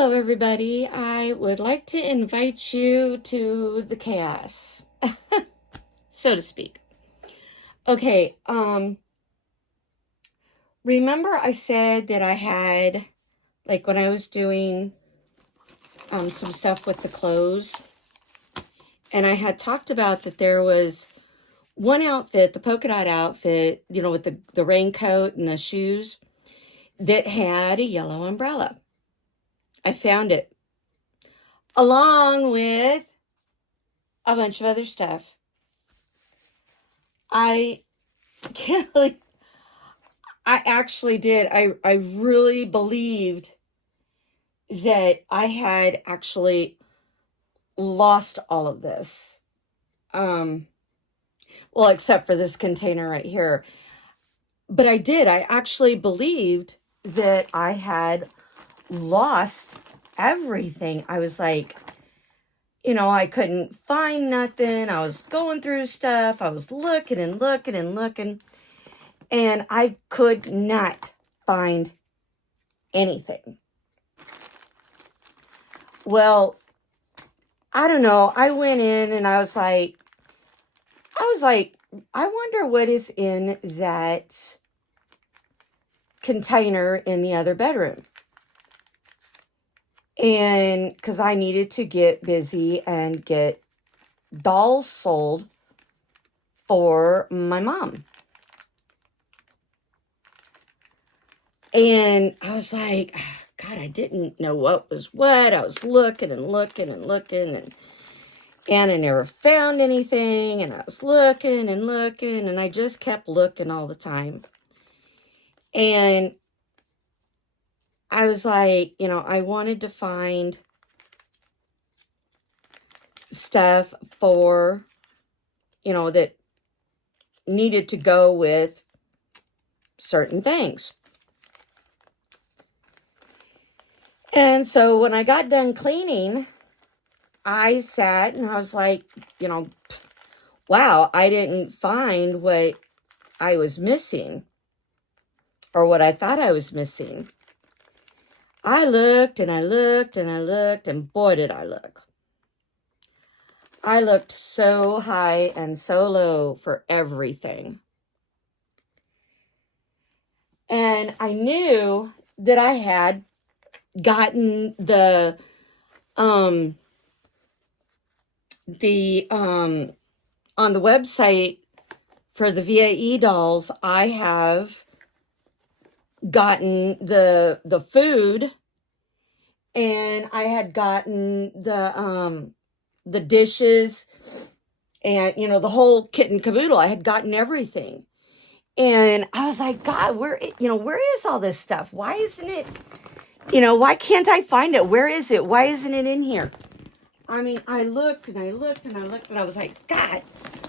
Hello, everybody. I would like to invite you to the chaos, so to speak. Okay, remember I said that I had, like when I was doing some stuff with the clothes, and I had talked about that there was one outfit, the polka dot outfit, with the raincoat and the shoes, that had a yellow umbrella. I found it, along with a bunch of other stuff. I can't believe I actually did. I really believed that I had actually lost all of this. Well, except for this container right here. But I did. I actually believed that I had lost everything. I was like, I couldn't find nothing. I was going through stuff. I was looking and looking and looking. And I could not find anything. Well, I don't know. I went in and I was like, I wonder what is in that container in the other bedroom. And because I needed to get busy and get dolls sold for my mom. And I was like, God, I didn't know what was what. I was looking and looking and looking, and I never found anything. And I was looking and looking, and I just kept looking all the time. And I was like, I wanted to find stuff for, that needed to go with certain things. And so when I got done cleaning, I sat and I was like, wow, I didn't find what I was missing or what I thought I was missing. I looked and I looked and I looked, and boy, did I look. I looked so high and so low for everything. And I knew that I had gotten the on the website for the VAE dolls, I have gotten the food, and I had gotten the dishes, and the whole kit and caboodle. I had gotten everything. And I was like, God, where is all this stuff? Why isn't it, why can't I find it? Where is it? Why isn't it in here? I mean, I looked and I looked and I looked, and I was like, God.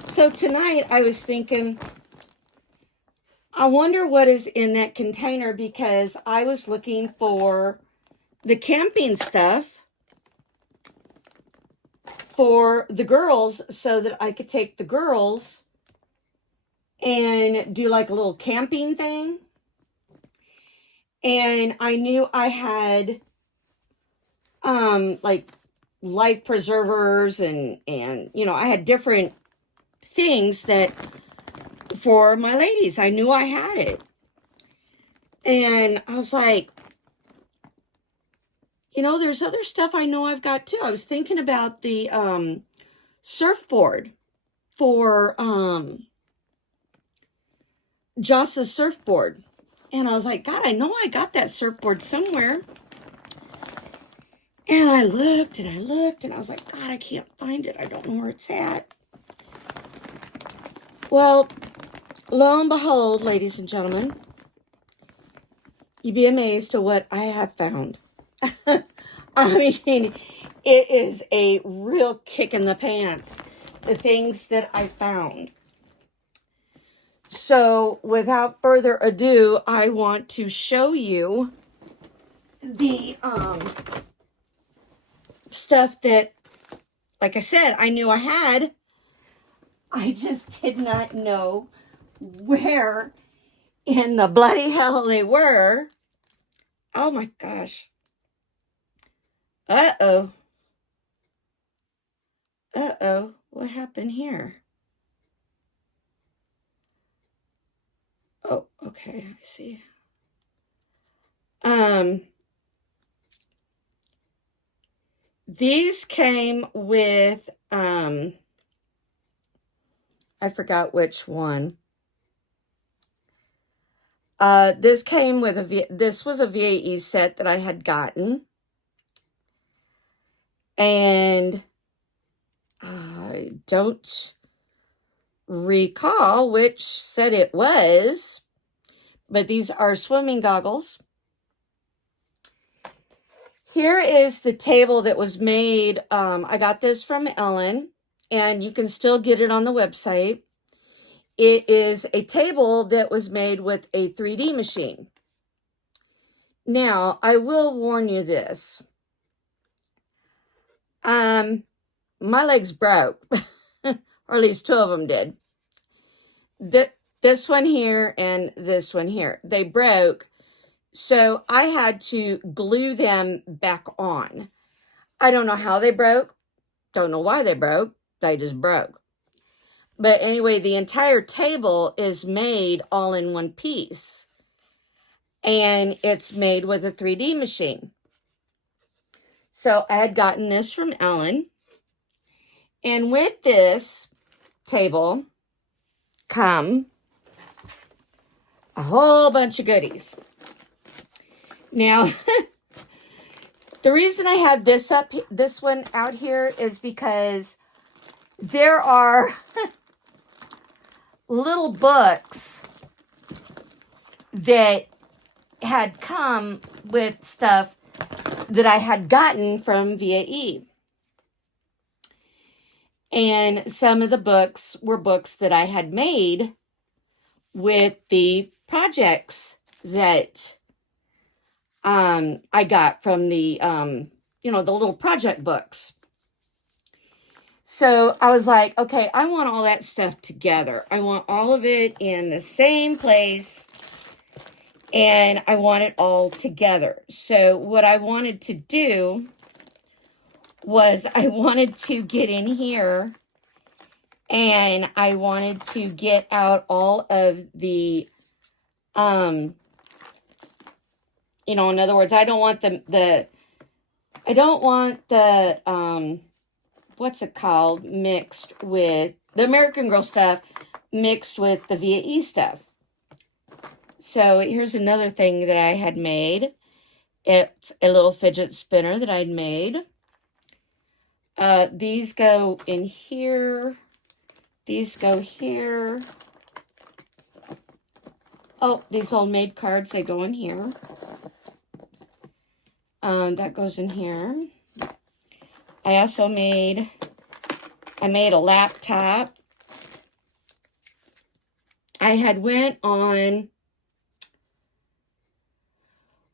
So tonight I was thinking, I wonder what is in that container, because I was looking for the camping stuff for the girls so that I could take the girls and do like a little camping thing. And I knew I had like life preservers and I had different things that for my ladies. I knew I had it. And I was like, there's other stuff I know I've got too. I was thinking about the surfboard for Joss's surfboard. And I was like, God, I know I got that surfboard somewhere. And I looked and I looked and I was like, God, I can't find it. I don't know where it's at. Well, lo and behold, ladies and gentlemen, you'd be amazed to what I have found. I mean, it is a real kick in the pants, the things that I found. So, without further ado, I want to show you the stuff that, like I said, I knew I had. I just did not know where in the bloody hell they were. Oh my gosh. Uh-oh. Uh-oh. What happened here? Oh, okay. I see. These came with, I forgot which one. This came with this was a VAE set that I had gotten. And I don't recall which set it was, but these are swimming goggles. Here is the table that was made. I got this from Ellen, and you can still get it on the website. It is a table that was made with a 3D machine. Now, I will warn you this. My legs broke, or at least two of them did. This one here and this one here, they broke. So I had to glue them back on. I don't know how they broke. Don't know why they broke. They just broke. But anyway, the entire table is made all in one piece. And it's made with a 3D machine. So I had gotten this from Ellen. And with this table come a whole bunch of goodies. Now, the reason I have this one out here is because there are little books that had come with stuff that I had gotten from VAE. And some of the books were books that I had made with the projects that I got from the, the little project books. So I was like, okay, I want all that stuff together. I want all of it in the same place, and I want it all together. So what I wanted to do was I wanted to get in here, and I wanted to get out all of the, in other words, I don't want I don't want the, what's it called, mixed with the American Girl stuff mixed with the VAE stuff. So here's another thing that I had made. It's a little fidget spinner that I'd made. These go in here. These go here. Oh, these old made cards, they go in here. That goes in here. I also made a laptop. I had went on,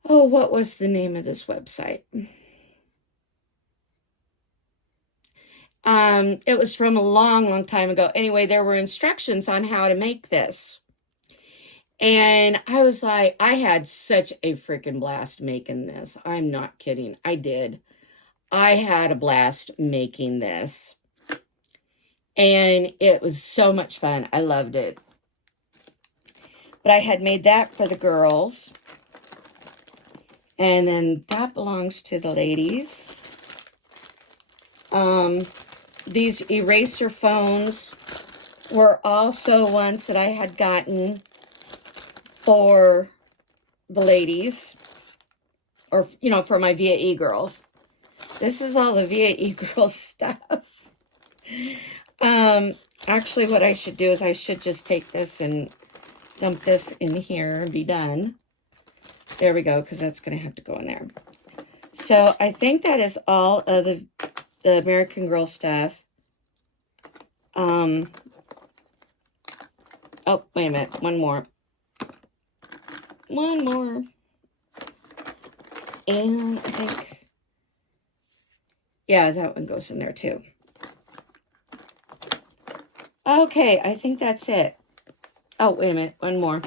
what was the name of this website? It was from a long, long time ago. Anyway, there were instructions on how to make this. And I was like, I had such a freaking blast making this. I'm not kidding. I did. I had a blast making this. And it was so much fun. I loved it. But I had made that for the girls. And then that belongs to the ladies. These eraser phones were also ones that I had gotten for the ladies, or, for my VAE girls. This is all the VAE girls stuff. Actually, what I should do is I should just take this and dump this in here and be done. There we go, because that's going to have to go in there. So I think that is all of the American Girl stuff. Oh, wait a minute. One more. And I think, yeah, that one goes in there too. Okay, I think that's it. Oh, wait a minute. One more.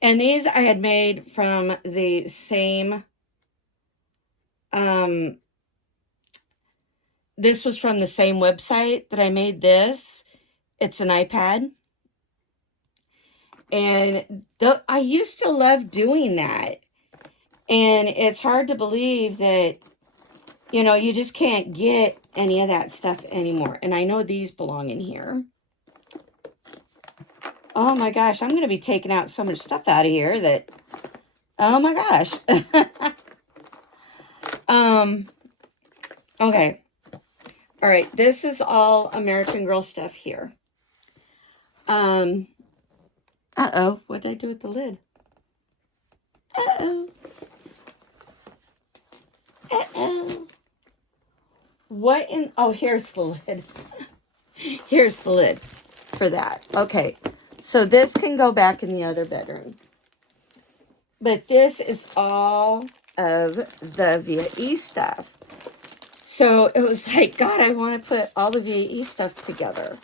And these I had made from the same this was from the same website that I made this. It's an iPad. And I used to love doing that. And it's hard to believe that, you know, you just can't get any of that stuff anymore. And I know these belong in here. Oh my gosh, I'm going to be taking out so much stuff out of here that, oh my gosh. Okay. All right, this is all American Girl stuff here. Uh-oh, what did I do with the lid? Uh-oh. Uh-oh. What in, oh, here's the lid. Here's the lid for that. Okay, so this can go back in the other bedroom. But this is all of the VIE stuff. So it was like, God, I want to put all the VIE stuff together.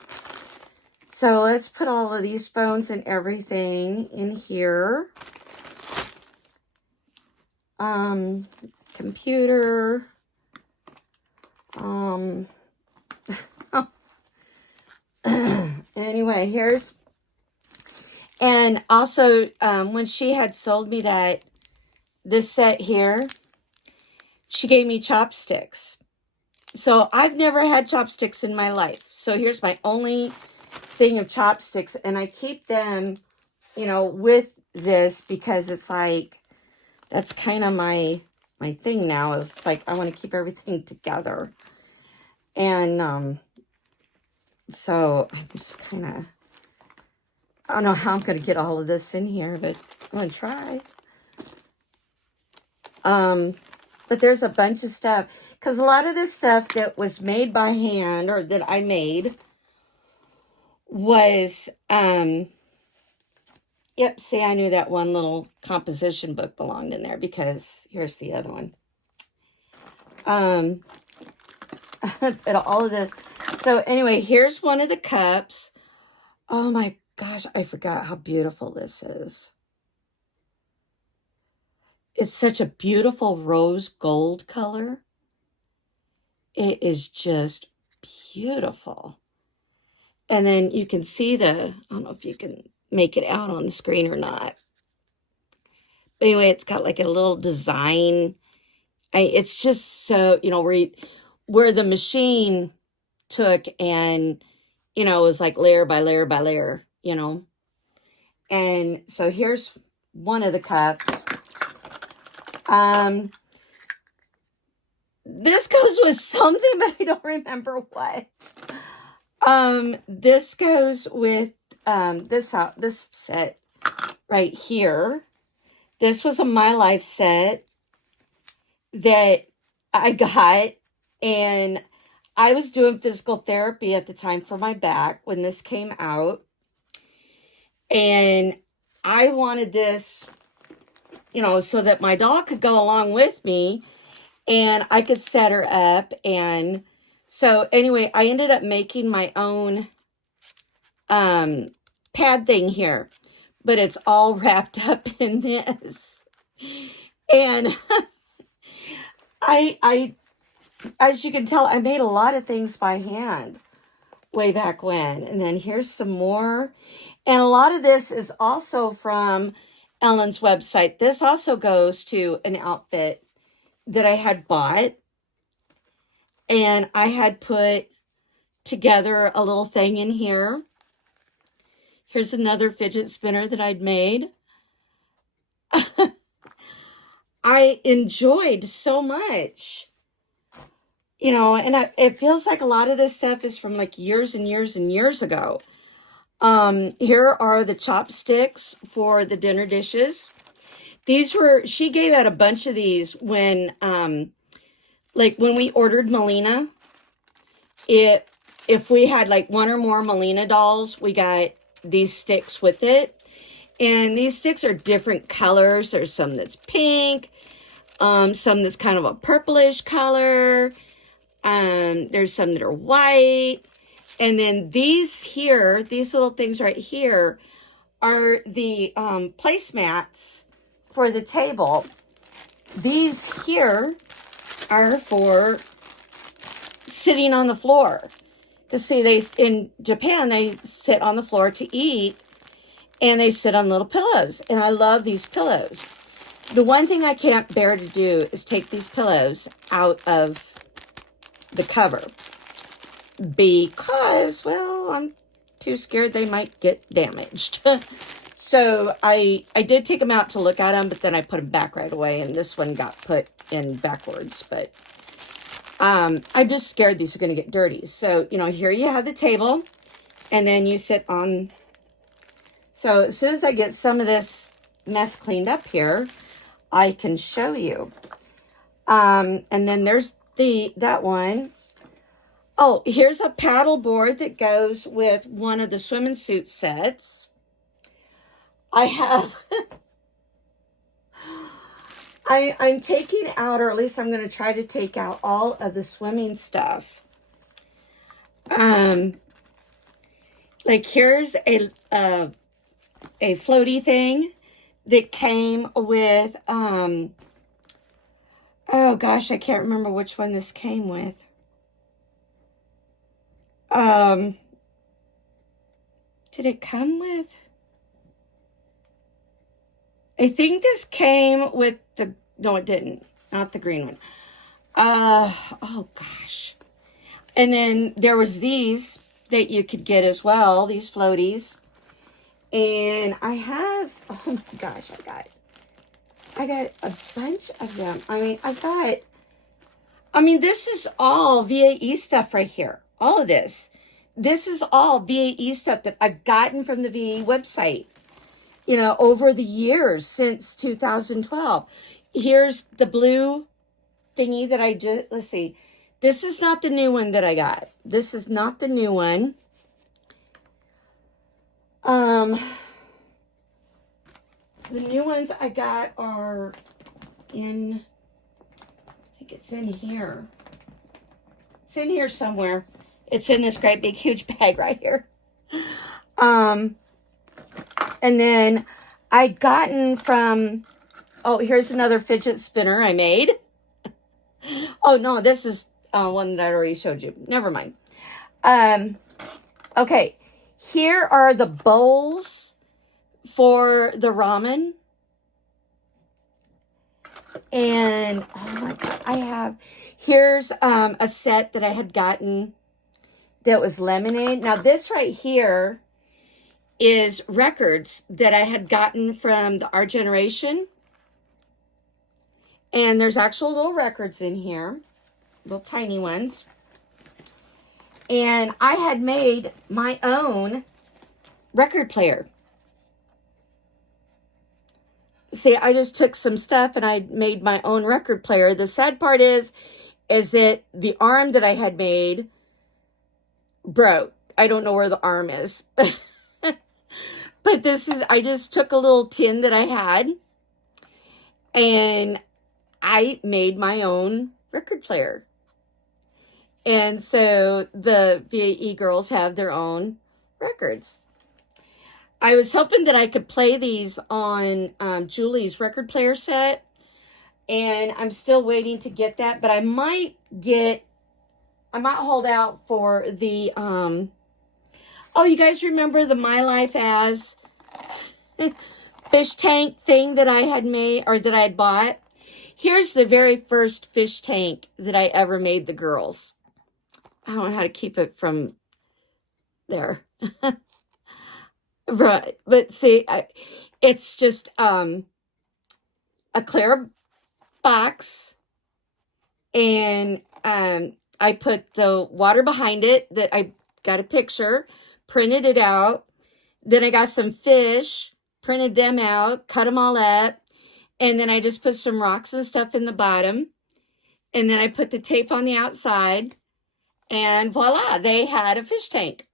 So let's put all of these phones and everything in here. Computer. Anyway, here's, and also when she had sold me this set here, she gave me chopsticks. So I've never had chopsticks in my life. So here's my only thing of chopsticks, and I keep them, you know, with this because it's like, that's kind of my thing now. Is like, I want to keep everything together. And so I'm just kind of, I don't know how I'm going to get all of this in here, but I'm going to try. But there's a bunch of stuff, because a lot of this stuff that was made by hand, or that I made, was, yep, see, I knew that one little composition book belonged in there, because here's the other one. But all of this. So anyway, here's one of the cups. Oh my gosh, I forgot how beautiful this is. It's such a beautiful rose gold color. It is just beautiful. And then you can see I don't know if you can make it out on the screen or not. But anyway, it's got like a little design. It's just so, you know, where the machine took and, you know, it was like layer by layer by layer, you know. And so here's one of the cups. This goes with something, but I don't remember what. This goes with this set right here. This was a My Life set that I got, and I was doing physical therapy at the time for my back when this came out, and I wanted this, you know, so that my dog could go along with me and I could set her up. And so anyway, I ended up making my own pad thing here, but it's all wrapped up in this. And I as you can tell, I made a lot of things by hand way back when. And then here's some more. And a lot of this is also from Ellen's website. This also goes to an outfit that I had bought, and I had put together a little thing in here. Here's another fidget spinner that I'd made. I enjoyed so much, you know, and it feels like a lot of this stuff is from like years and years and years ago. Here are the chopsticks for the dinner dishes. She gave out a bunch of these when, like when we ordered Melina. If we had like one or more Melina dolls, we got these sticks with it. And these sticks are different colors. There's some that's pink, some that's kind of a purplish color. There's some that are white. And then these here, these little things right here, are the placemats for the table. These here are for sitting on the floor. Because see, in Japan, they sit on the floor to eat, and they sit on little pillows. And I love these pillows. The one thing I can't bear to do is take these pillows out of the cover. Because, well, I'm too scared they might get damaged. So I did take them out to look at them, but then I put them back right away, and this one got put in backwards. But I'm just scared these are going to get dirty. So, you know, here you have the table, and then you sit on. So as soon as I get some of this mess cleaned up here, I can show you. And then there's that one. Oh, here's a paddle board that goes with one of the swimming suit sets. I have, I'm taking out, or at least I'm going to try to take out all of the swimming stuff. Like here's a floaty thing that came with, oh gosh, I can't remember which one this came with. Did it come with? I think this came with the, no, it didn't. Not the green one. Oh gosh. And then there was these that you could get as well, these floaties. And I have, oh my gosh, I got a bunch of them. This is all VAE stuff right here. All of this. This is all VAE stuff that I've gotten from the VAE website, you know, over the years since 2012. Here's the blue thingy that I just, let's see. This is not the new one that I got. This is not the new one. The new ones I got are in, I think it's in here. It's in here somewhere. It's in this great big huge bag right here. And then I'd gotten from, oh, here's another fidget spinner I made. Oh, no, this is one that I already showed you. Never mind. Okay, here are the bowls for the ramen. And, oh my God, here's a set that I had gotten that was lemonade. Now, this right here is records that I had gotten from the Our Generation. And there's actual little records in here, little tiny ones. And I had made my own record player. See, I just took some stuff and I made my own record player. The sad part is that the arm that I had made broke. I don't know where the arm is. But I just took a little tin that I had and I made my own record player. And so the VAE girls have their own records. I was hoping that I could play these on Julie's record player set. And I'm still waiting to get that. But I might hold out for the, oh, you guys remember the My Life As fish tank thing that I had made, or that I had bought? Here's the very first fish tank that I ever made the girls. I don't know how to keep it from there. Right. But see, it's just a clear box. And I put the water behind it that I got a picture, printed it out. Then I got some fish, printed them out, cut them all up. And then I just put some rocks and stuff in the bottom. And then I put the tape on the outside. And voila, they had a fish tank.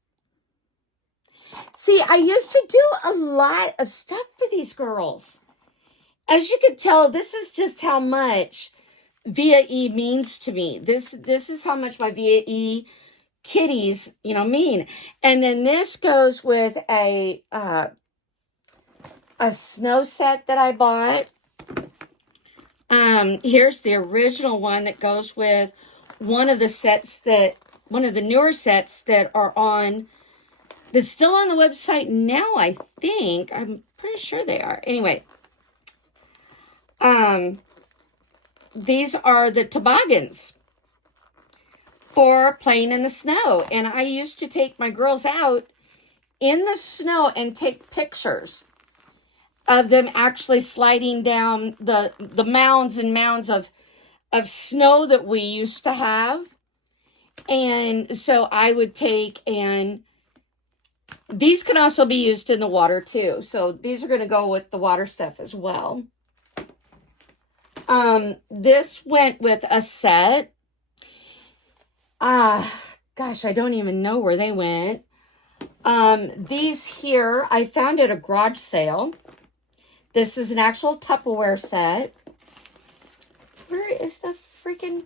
See, I used to do a lot of stuff for these girls. As you could tell, this is just how much VAE means to me. This is how much my VAE kitties, mean. And then this goes with a snow set that I bought. Here's the original one that goes with one of the newer sets that are that's still on the website now, I think. I'm pretty sure they are. Anyway, these are the toboggans for playing in the snow. And I used to take my girls out in the snow and take pictures of them actually sliding down the mounds and mounds of snow that we used to have. And so I would take, and these can also be used in the water too. So these are going to go with the water stuff as well. This went with a set. Gosh, I don't even know where they went. These here, I found at a garage sale. This is an actual Tupperware set. Where is the freaking...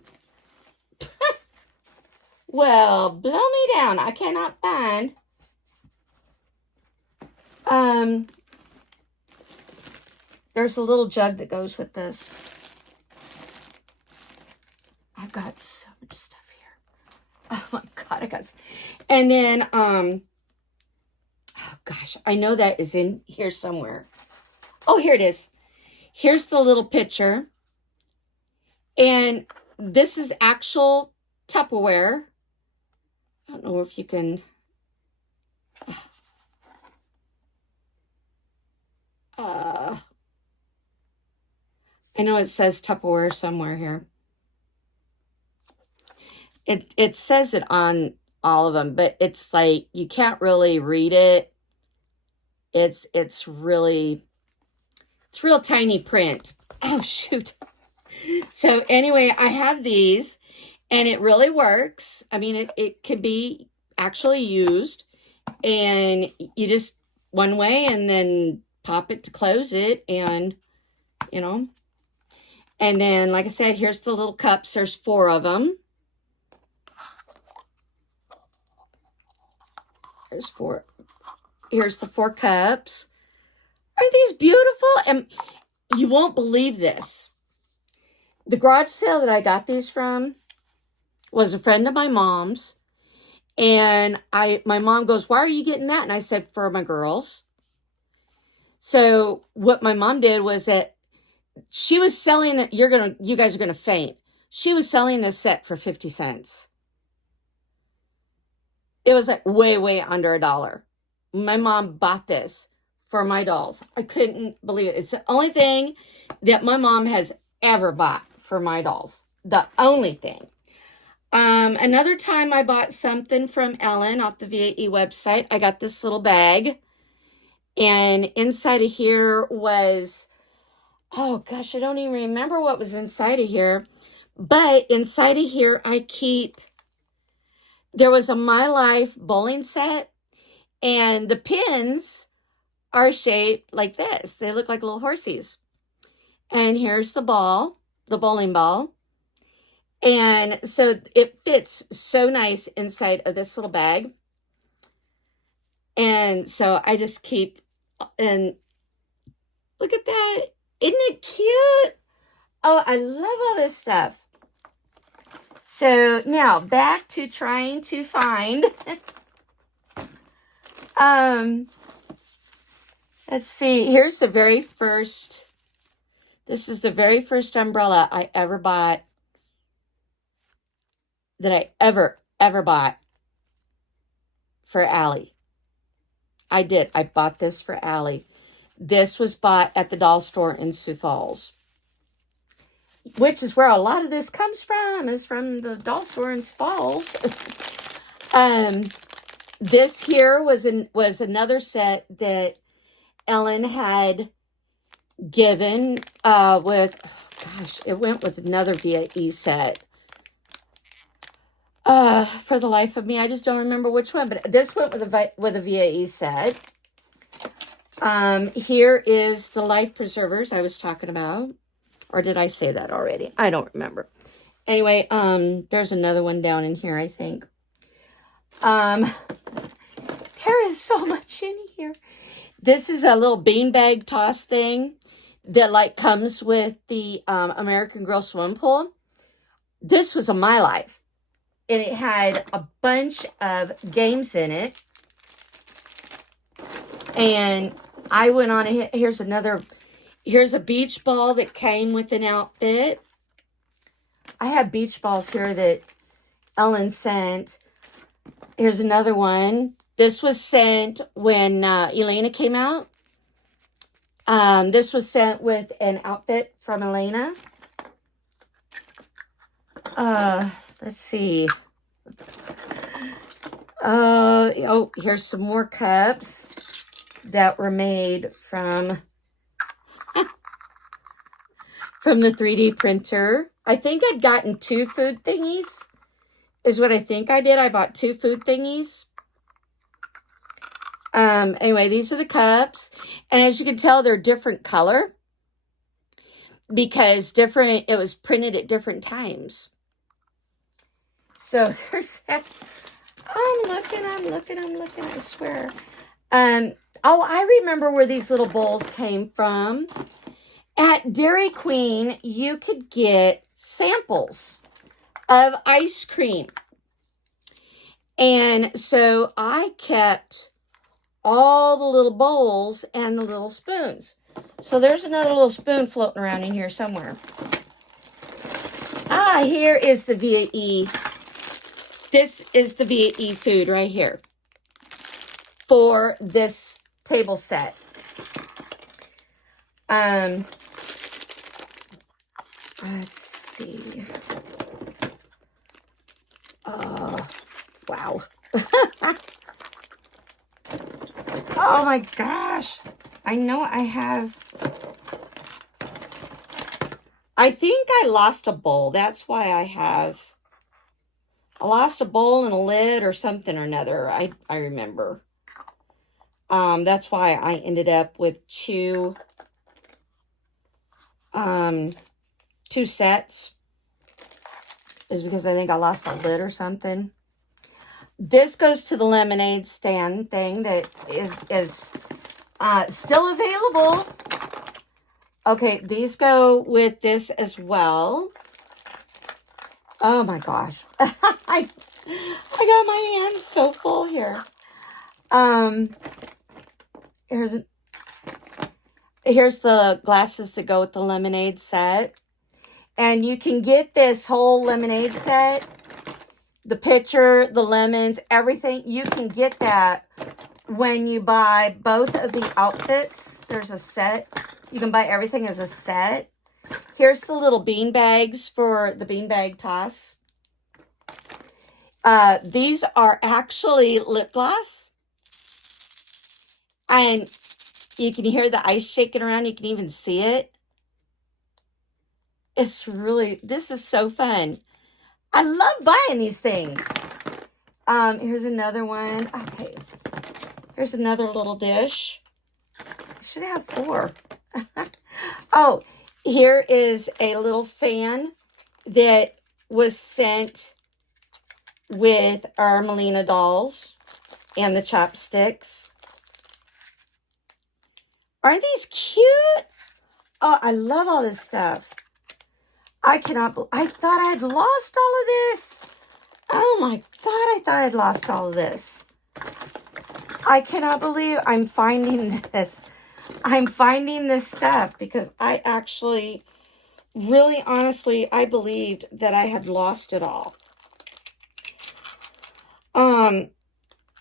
Well, blow me down. I cannot find... There's a little jug that goes with this. I've got so much stuff here. Oh my God, I got... And then, oh gosh, I know that is in here somewhere. Oh, here it is. Here's the little pitcher. And this is actual Tupperware. I don't know if you can... I know it says Tupperware somewhere here. It says it on all of them, but it's like you can't really read it. It's real tiny print. Oh shoot. So anyway, I have these and it really works. I mean, it can be actually used, and you just one way and then pop it to close it, and you know. And then, like I said, here's the little cups. There's 4 of them. There's 4. Here's the 4 cups. Aren't these beautiful? And you won't believe this. The garage sale that I got these from was a friend of my mom's. And my mom goes, "Why are you getting that?" And I said, "For my girls." So what my mom did was that she was selling it. You guys are gonna faint. She was selling this set for 50 cents. It was like way under $1. My mom bought this for my dolls. I couldn't believe it. It's the only thing that my mom has ever bought for my dolls. The only thing. Another time I bought something from Ellen off the VAE website. I got this little bag. And inside of here was, oh gosh, I don't even remember what was inside of here. But inside of here, there was a My Life bowling set. And the pins are shaped like this. They look like little horsies. And here's the ball, the bowling ball. And so it fits so nice inside of this little bag. And so I just keep, and look at that. Isn't it cute? Oh, I love all this stuff. So now back to trying to find, let's see, here's the very first, this is the very first umbrella I ever bought, that I ever bought for Allie. I did. I bought this for Allie. This was bought at the doll store in Sioux Falls, which is where a lot of this comes from, is from the doll store in Sioux Falls. This here was another set that Ellen had given with, oh gosh, it went with another VAE set. For the life of me, I just don't remember which one, but this went with a VAE set. Here is the life preservers I was talking about. Or did I say that already? I don't remember. Anyway, there's another one down in here, I think. There is so much in here. This is a little beanbag toss thing that comes with the American Girl swimming pool. This was a My Life. and it had a bunch of games in it. And I went on, here's a beach ball that came with an outfit. I have beach balls here that Ellen sent. Here's another one. This was sent when Elena came out. This was sent with an outfit from Elena. Let's see. Oh, here's some more cups that were made from the 3D printer. I think I'd gotten 2 food thingies, is what I think I did. I bought 2 food thingies. Anyway, these are the cups. And as you can tell, they're different color because it was printed at different times. So there's that. I'm looking, I swear. Oh, I remember where these little bowls came from. At Dairy Queen, you could get samples of ice cream. And so I kept all the little bowls and the little spoons. So there's another little spoon floating around in here somewhere. Here is the VAE. This is the VAE food right here for this table set. Let's see. Oh, wow. Oh my gosh. I know I have. I think I lost a bowl. That's why I lost a bowl and a lid or something or another. I remember. That's why I ended up with two sets. Is because I think I lost a lid or something. This goes to the lemonade stand thing that is still available. Okay, these go with this as well. Oh my gosh. I got my hands so full here. Here's the glasses that go with the lemonade set. And you can get this whole lemonade set, the pitcher, the lemons, everything. You can get that when you buy both of the outfits. There's a set. You can buy everything as a set. Here's the little bean bags for the beanbag toss. These are actually lip gloss. And you can hear the ice shaking around. You can even see it. This is so fun. I love buying these things. Here's another one. Okay. Here's another little dish. I should have 4. Oh, here is a little fan that was sent with our Melina dolls and the chopsticks. Aren't these cute? Oh, I love all this stuff. I thought I had lost all of this. Oh my God, I thought I'd lost all of this. I cannot believe I'm finding this. I'm finding this stuff because I actually, really honestly, I believed that I had lost it all.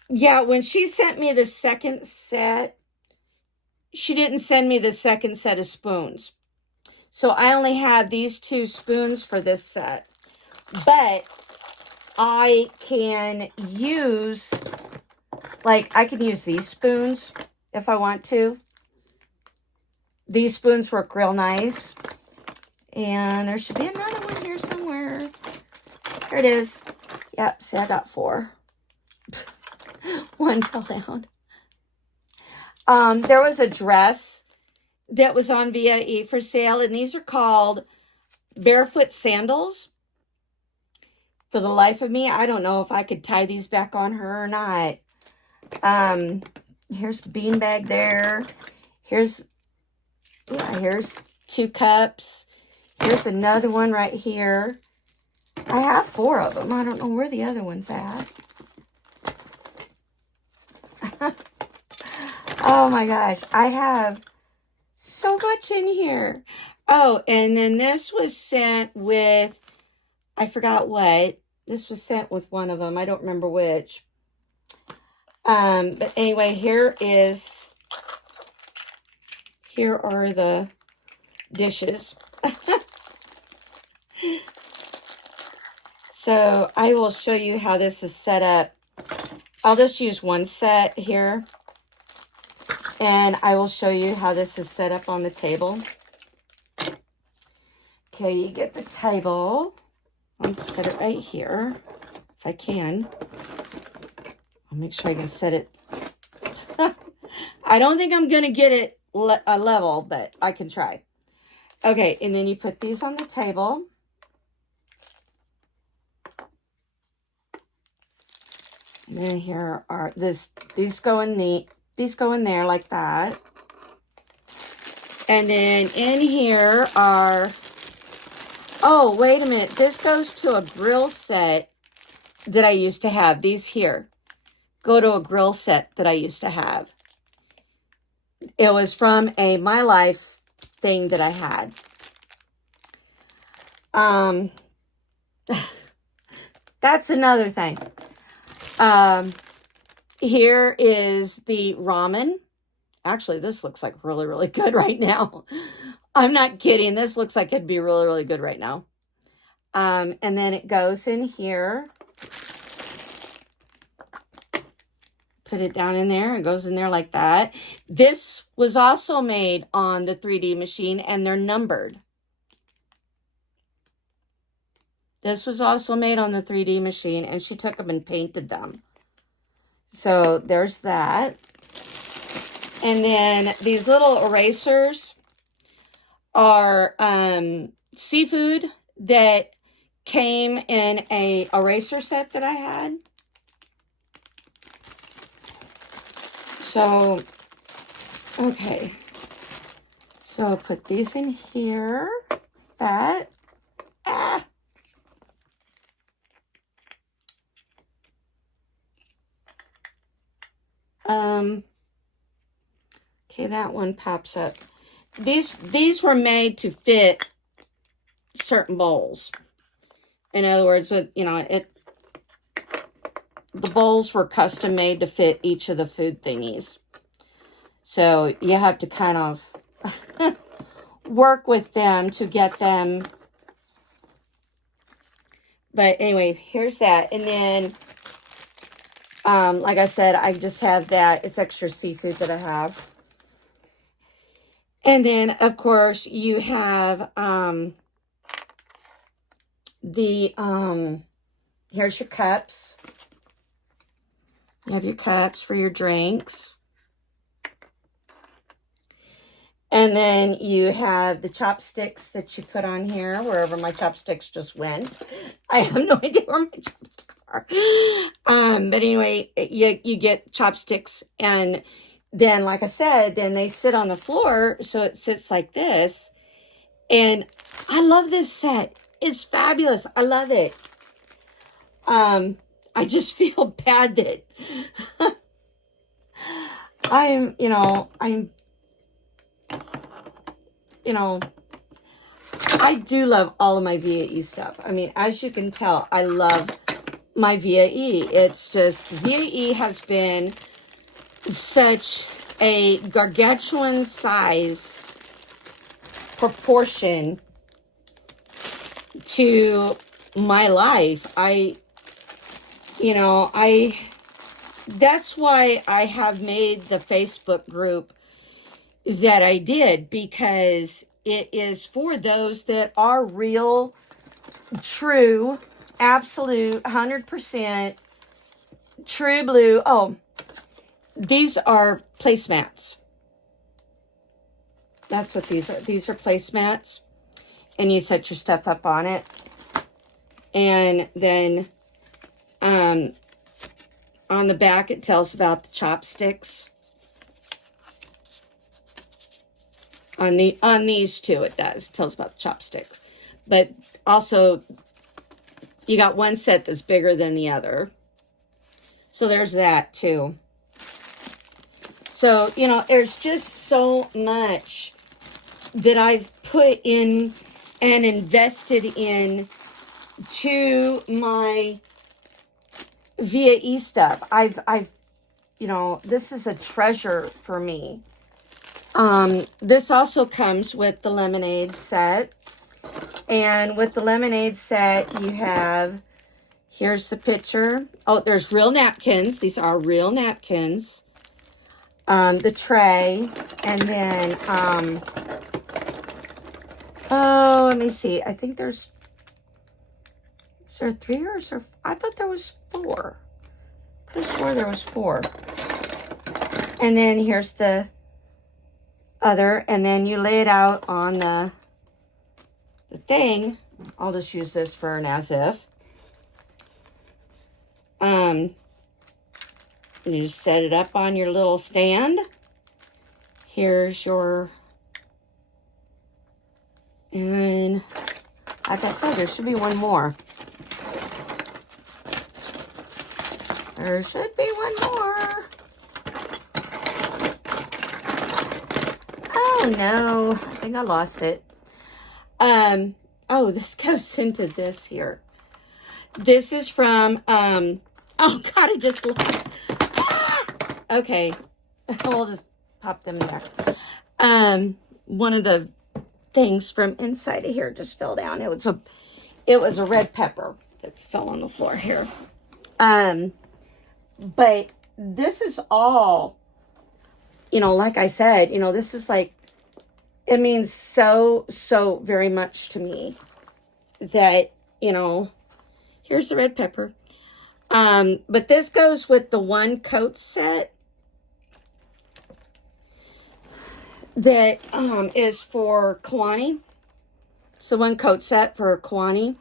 Yeah, when she sent me the second set, she didn't send me the second set of spoons. So I only have these 2 spoons for this set. But I can use, I can use these spoons if I want to. These spoons work real nice. And there should be another one here somewhere. Here it is. Yep, see, I got 4. 1 fell down. There was a dress that was on VAE for sale, and these are called barefoot sandals. For the life of me, I don't know if I could tie these back on her or not. Here's a beanbag there. Here's 2 cups. Here's another one right here. I have 4 of them. I don't know where the other one's at. Oh my gosh. I have so much in here. Oh, and then this was sent with, I forgot what. This was sent with one of them. I don't remember which. But anyway, here are the dishes. So I will show you how this is set up. I'll just use one set here. And I will show you how this is set up on the table. Okay, you get the table. I'll set it right here, if I can. I'll make sure I can set it. I don't think I'm going to get it a level, but I can try. Okay, and then you put these on the table. And then here are these go in there like that. And then in here are, oh, wait a minute. This goes to a grill set that I used to have. These here go to a grill set that I used to have. It was from a My Life thing that I had. That's another thing. Here is the ramen. Actually, this looks like really, really good right now. I'm not kidding. This looks like it'd be really, really good right now. And then it goes in here. Put it down in there. It goes in there like that. This was also made on the 3D machine, and they're numbered. This was also made on the 3D machine, and she took them and painted them. So there's that. And then these little erasers are seafood that came in a eraser set that I had. So, okay. So I'll put these in here. That. Okay, that one pops up. These were made to fit certain bowls. In other words, the bowls were custom made to fit each of the food thingies. So you have to kind of work with them to get them. But anyway, here's that. And then, like I said, I just have that. It's extra seafood that I have. And then, of course, you have here's your cups. You have your cups for your drinks. And then you have the chopsticks that you put on here, wherever my chopsticks just went. I have no idea where my chopsticks are. But anyway, you get chopsticks, and then, like I said, then they sit on the floor, so it sits like this. And I love this set. It's fabulous. I love it. I just feel bad that I do love all of my VAE stuff. I mean, as you can tell, I love my VAE. It's just, VAE has been such a gargantuan size proportion to my life. That's why I have made the Facebook group that I did, because it is for those that are real, true, absolute, 100% true blue. Oh, these are placemats. That's what these are. These are placemats. And you set your stuff up on it. And then on the back it tells about the chopsticks. On these two it does. It tells about the chopsticks. But also you got one set that's bigger than the other. So there's that too. So, you know, there's just so much that I've put in and invested in to my VAE stuff. I've, you know, this is a treasure for me. This also comes with the lemonade set. And with the lemonade set, you have, here's the picture. Oh, there's real napkins. These are real napkins. The tray, and then, oh, let me see. I think is there 3 or is there, I thought there was 4. Could have swore there was 4. And then here's the other, and then you lay it out on the thing. I'll just use this for an as if. You just set it up on your little stand. Here's your, and like I said, there should be one more. There should be one more. Oh no, I think I lost it. Oh, this goes into this here. This is from, oh God, I just, okay, we'll just pop them in there. One of the things from inside of here just fell down. It was a red pepper that fell on the floor here. But this is all, you know, like I said, you know, this is like, it means so, so very much to me that, you know, here's the red pepper. But this goes with the one coat set that is for Kiwani. It's the one coat set for Kiwani.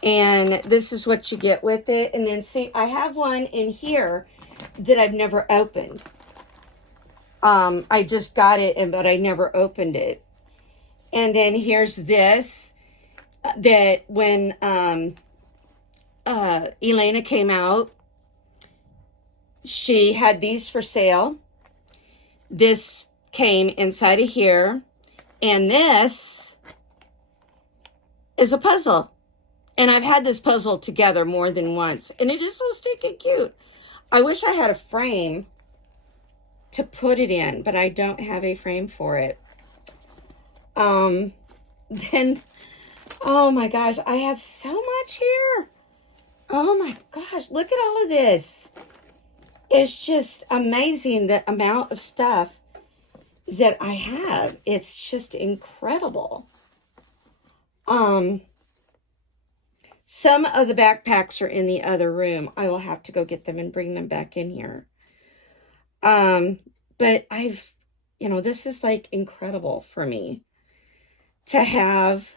And this is what you get with it. And then see, I have one in here that I've never opened. I just got it, but I never opened it. And then here's this that when Elena came out, she had these for sale. This came inside of here, and this is a puzzle. And I've had this puzzle together more than once, and it is so stinking cute. I wish I had a frame to put it in, but I don't have a frame for it. Then, oh my gosh, I have so much here. Oh my gosh, look at all of this. It's just amazing the amount of stuff that I have. It's just incredible. Some of the backpacks are in the other room. I will have to go get them and bring them back in here. But I've, you know, this is like incredible for me to have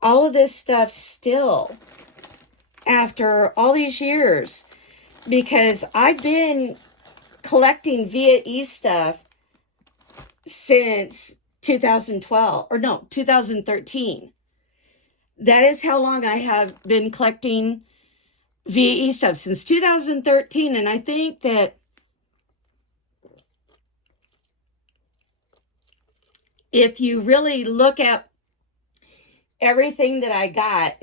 all of this stuff still after all these years, because I've been collecting VAE stuff since 2012, or no, 2013. That is how long I have been collecting VAE stuff, since 2013. And I think that if you really look at everything that I got,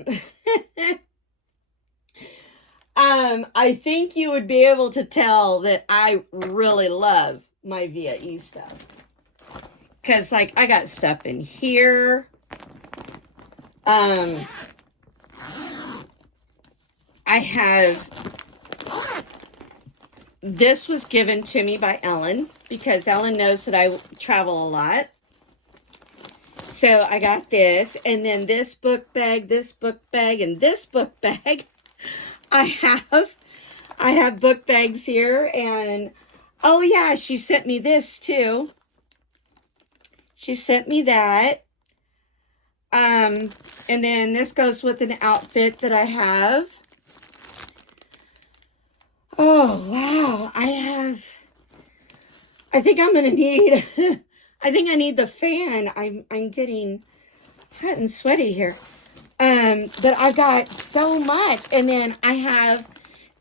I think you would be able to tell that I really love my VAE stuff. Because, like, I got stuff in here. I have, this was given to me by Ellen, because Ellen knows that I travel a lot. So I got this, and then this book bag, and this book bag. I have book bags here, and oh yeah, she sent me this too. She sent me that. And then this goes with an outfit that I have. Oh wow, I think I'm gonna need I think I need the fan. I'm getting hot and sweaty here. But I got so much. And then I have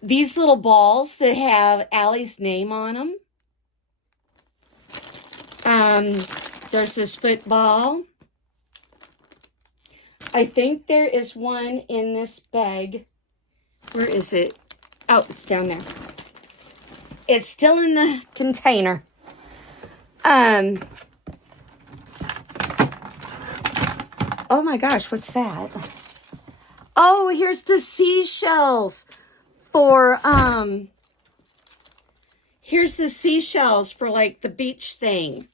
these little balls that have Allie's name on them. There's this football. I think there is one in this bag. Where is it? Oh, it's down there. It's still in the container. Oh my gosh, what's that? Oh, here's the seashells for, here's the seashells for like the beach thing.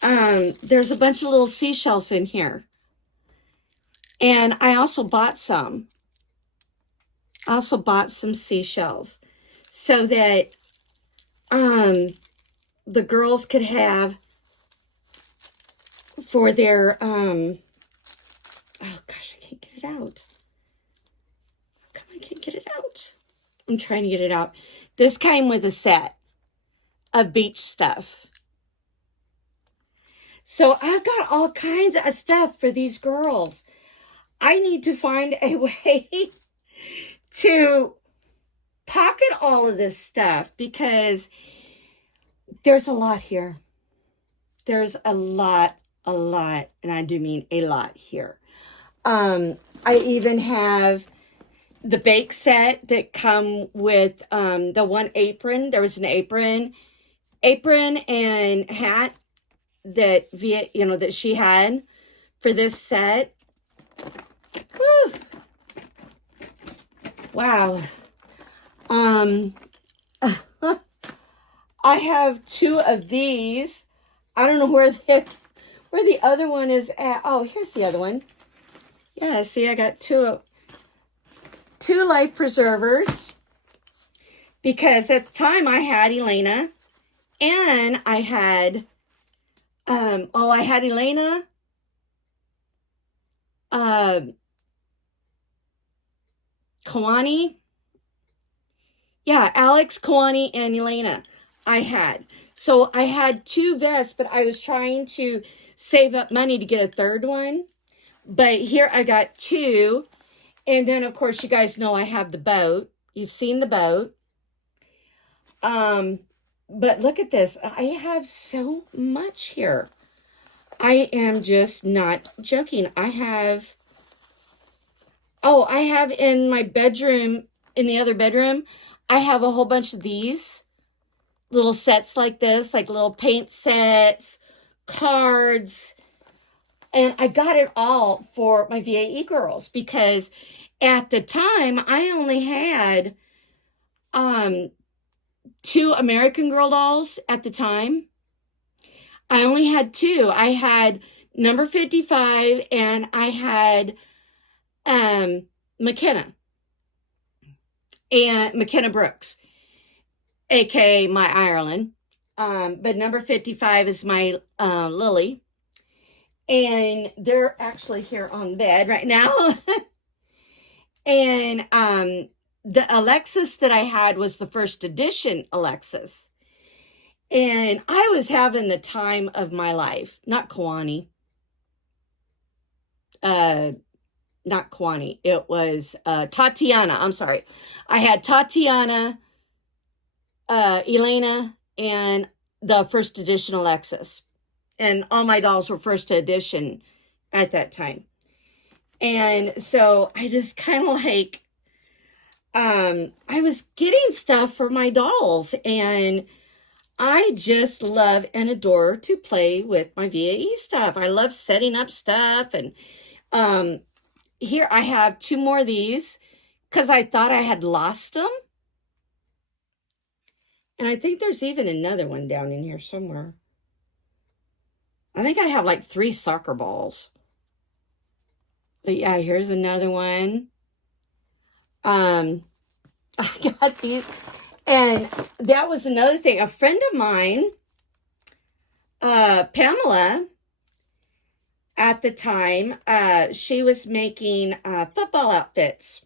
There's a bunch of little seashells in here. And I also bought some. I also bought some seashells so that the girls could have for their oh gosh, I can't get it out. Come on, I can't get it out. I'm trying to get it out. This came with a set of beach stuff. So I've got all kinds of stuff for these girls. I need to find a way to pocket all of this stuff because there's a lot here. There's a lot, and I do mean a lot here. I even have the bake set that come with the one apron. There was an apron and hat that that she had for this set. Woo. Wow. I have two of these. I don't know where the other one is at. Oh, here's the other one. Yeah, see, I got two life preservers because at the time I had Elena and I had I had Elena, Kawani. Yeah, Alex, Kawani, and Elena I had. So I had two vests, but I was trying to save up money to get a third one. But here I got two. And then, of course, you guys know I have the boat. You've seen the boat. But look at this. I have so much here. I am just not joking. I have in my bedroom, in the other bedroom, I have a whole bunch of these little sets like this, like little paint sets, cards. And I got it all for my VAE girls because at the time I only had two American Girl dolls at the time. I only had two. I had number 55 and I had McKenna Brooks, aka my Ireland. But number 55 is my Lily. And they're actually here on bed right now. And the Alexis that I had was the first edition Alexis. And I was having the time of my life. Not Kawani. Not Kawani. It was Tatiana. I'm sorry. I had Tatiana, Elena, and the first edition Alexis. And all my dolls were first edition at that time. And so I just kind of like, I was getting stuff for my dolls. And I just love and adore to play with my VAE stuff. I love setting up stuff. And here I have two more of these because I thought I had lost them. And I think there's even another one down in here somewhere. I think I have like 3 soccer balls. But yeah, here's another one. I got these. And that was another thing. A friend of mine, Pamela, at the time, she was making football outfits.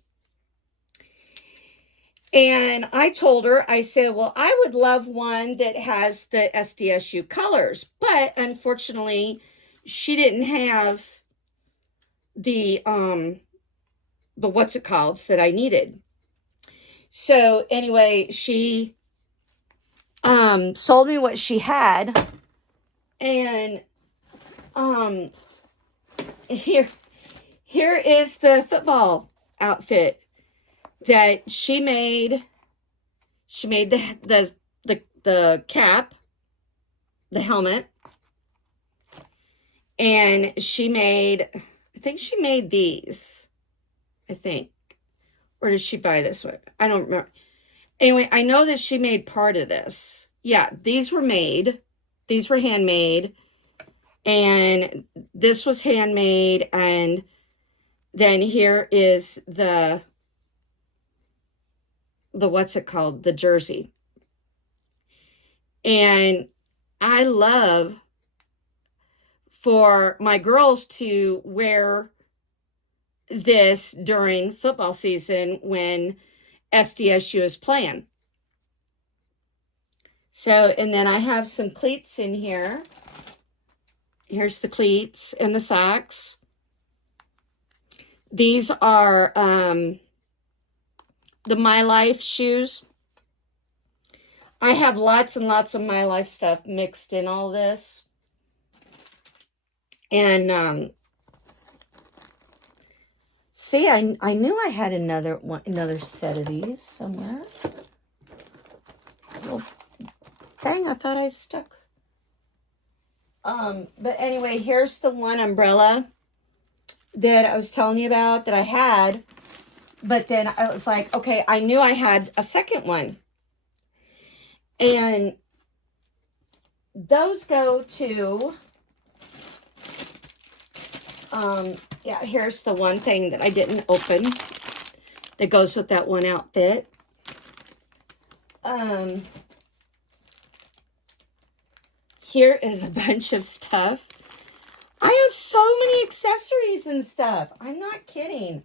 And I told her, I said, well, I would love one that has the SDSU colors. But unfortunately, she didn't have the what's it called that I needed. So anyway, she sold me what she had, and here is the football outfit that she made. She made the cap, the helmet, and she made, I think she made these, I think. Or did she buy this one? I don't remember. Anyway, I know that she made part of this. Yeah, these were made. These were handmade. And this was handmade. And then here is the what's it called? The jersey. And I love for my girls to wear this during football season when SDSU is playing. So, and then I have some cleats in here. Here's the cleats and the socks. These are the My Life shoes. I have lots and lots of My Life stuff mixed in all this. And see, I knew I had another set of these somewhere. Well, dang, I thought I stuck. But anyway, here's the one umbrella that I was telling you about that I had. But then I was like, okay, I knew I had a second one. And those go to, yeah, here's the one thing that I didn't open that goes with that one outfit. Here is a bunch of stuff. I have so many accessories and stuff. I'm not kidding.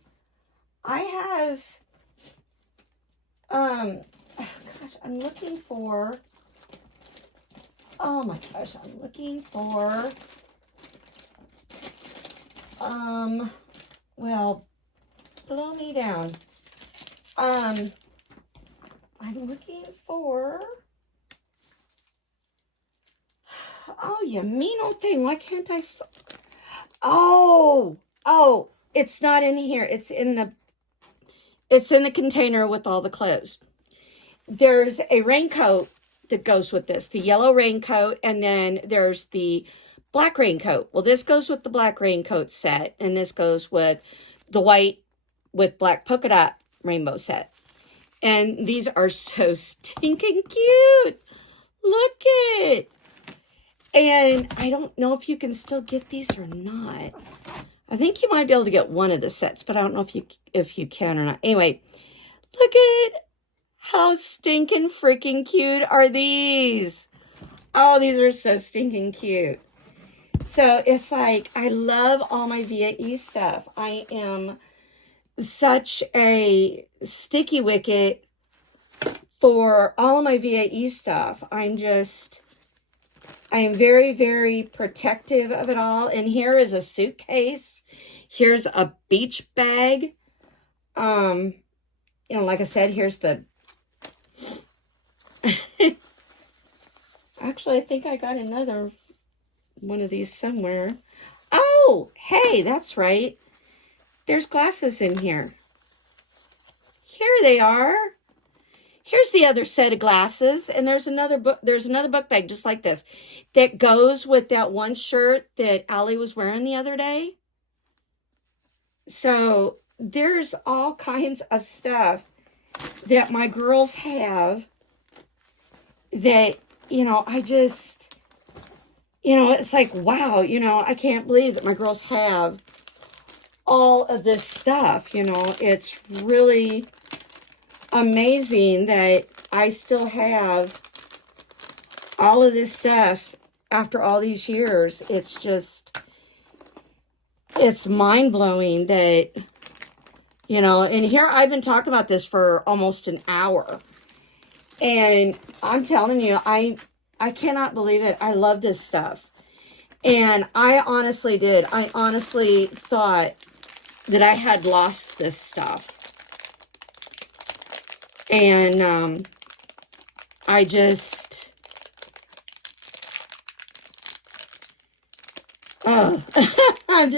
I have, oh gosh, I'm looking for, oh my gosh, I'm looking for, well, blow me down. I'm looking for, oh, you mean old thing. Why can't I? Oh, it's not in here. It's in the container with all the clothes. There's a raincoat that goes with this, the yellow raincoat, and then there's the black raincoat. Well, this goes with the black raincoat set, and this goes with the white with black polka dot rainbow set. And these are so stinking cute. Look it. And I don't know if you can still get these or not. I think you might be able to get one of the sets, but I don't know if you can or not. Anyway, look at how stinking freaking cute are these. Oh, these are so stinking cute. So it's like, I love all my VAE stuff. I am such a sticky wicket for all of my VAE stuff. I am very, very protective of it all. And here is a suitcase. Here's a beach bag. You know, like I said, here's the... Actually, I think I got another one of these somewhere. Oh, hey, that's right. There's glasses in here. Here they are. Here's the other set of glasses, and there's another book bag just like this that goes with that one shirt that Allie was wearing the other day. So there's all kinds of stuff that my girls have that, you know, I just, you know, it's like, wow, you know, I can't believe that my girls have all of this stuff. You know, it's really amazing that I still have all of this stuff after all these years. It's just, it's mind-blowing that, you know, and here I've been talking about this for almost an hour. And I'm telling you, I cannot believe it. I love this stuff. And I honestly did. I honestly thought that I had lost this stuff. And I just, oh, I'm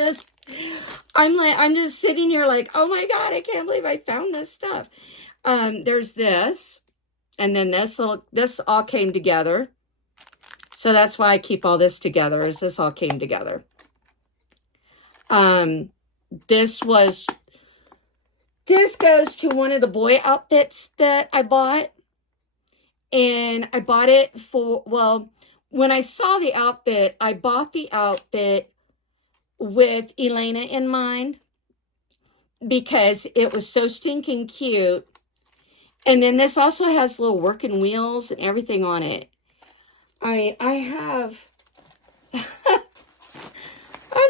just sitting here like, oh my God, I can't believe I found this stuff. There's this, and then this all came together. So that's why I keep all this together, is this all came together. This goes to one of the boy outfits that I bought. And I bought it for, well, when I saw the outfit, I bought the outfit with Elena in mind because it was so stinking cute. And then this also has little working wheels and everything on it. I have, I'm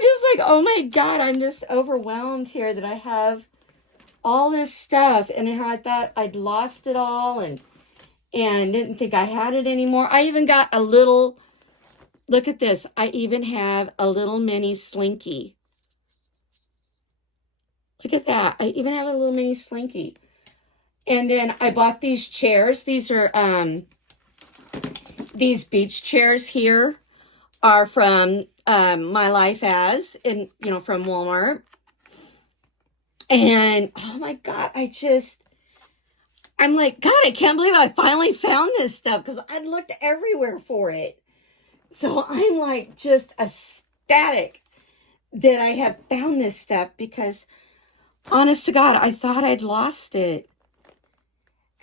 just like, oh my God, I'm just overwhelmed here that I have all this stuff. And I thought I'd lost it all and didn't think I had it anymore. I even got a little, look at this. I even have a little mini Slinky. Look at that. I even have a little mini Slinky. And then I bought these chairs. These are, these beach chairs here are from My Life As, from Walmart. And, oh my God, I'm like, God, I can't believe I finally found this stuff because I'd looked everywhere for it. So I'm like just ecstatic that I have found this stuff because, honest to God, I thought I'd lost it.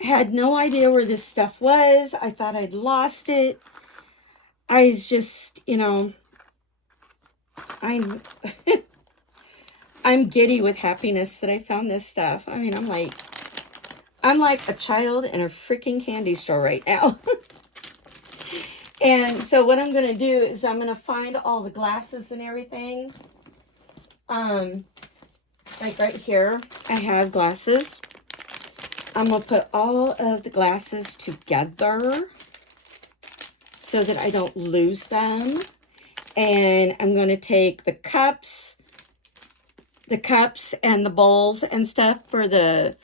I had no idea where this stuff was. I thought I'd lost it. I was just, I'm I'm giddy with happiness that I found this stuff. I mean, I'm like a child in a freaking candy store right now. And so what I'm going to do is I'm going to find all the glasses and everything. Like right here, I have glasses. I'm going to put all of the glasses together so that I don't lose them. And I'm going to take the cups and the bowls and stuff for the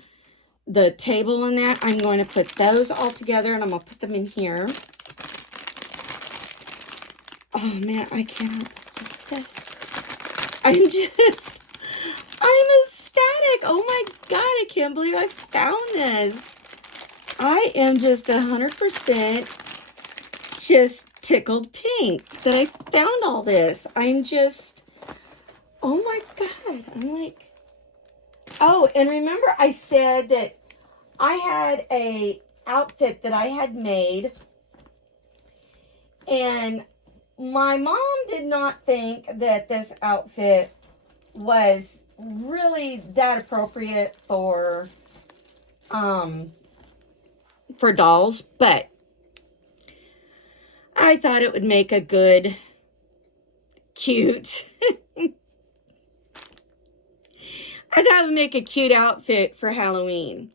table and that. I'm going to put those all together and I'm going to put them in here. Oh man, I cannot believe this. I'm ecstatic. Oh my God, I can't believe I found this. I am just 100% just tickled pink that I found all this. I'm just, oh my God. I'm like, oh, and remember I said that I had a outfit that I had made, and my mom did not think that this outfit was really that appropriate for dolls, but I thought it would make a good, cute, I thought it would make a cute outfit for Halloween.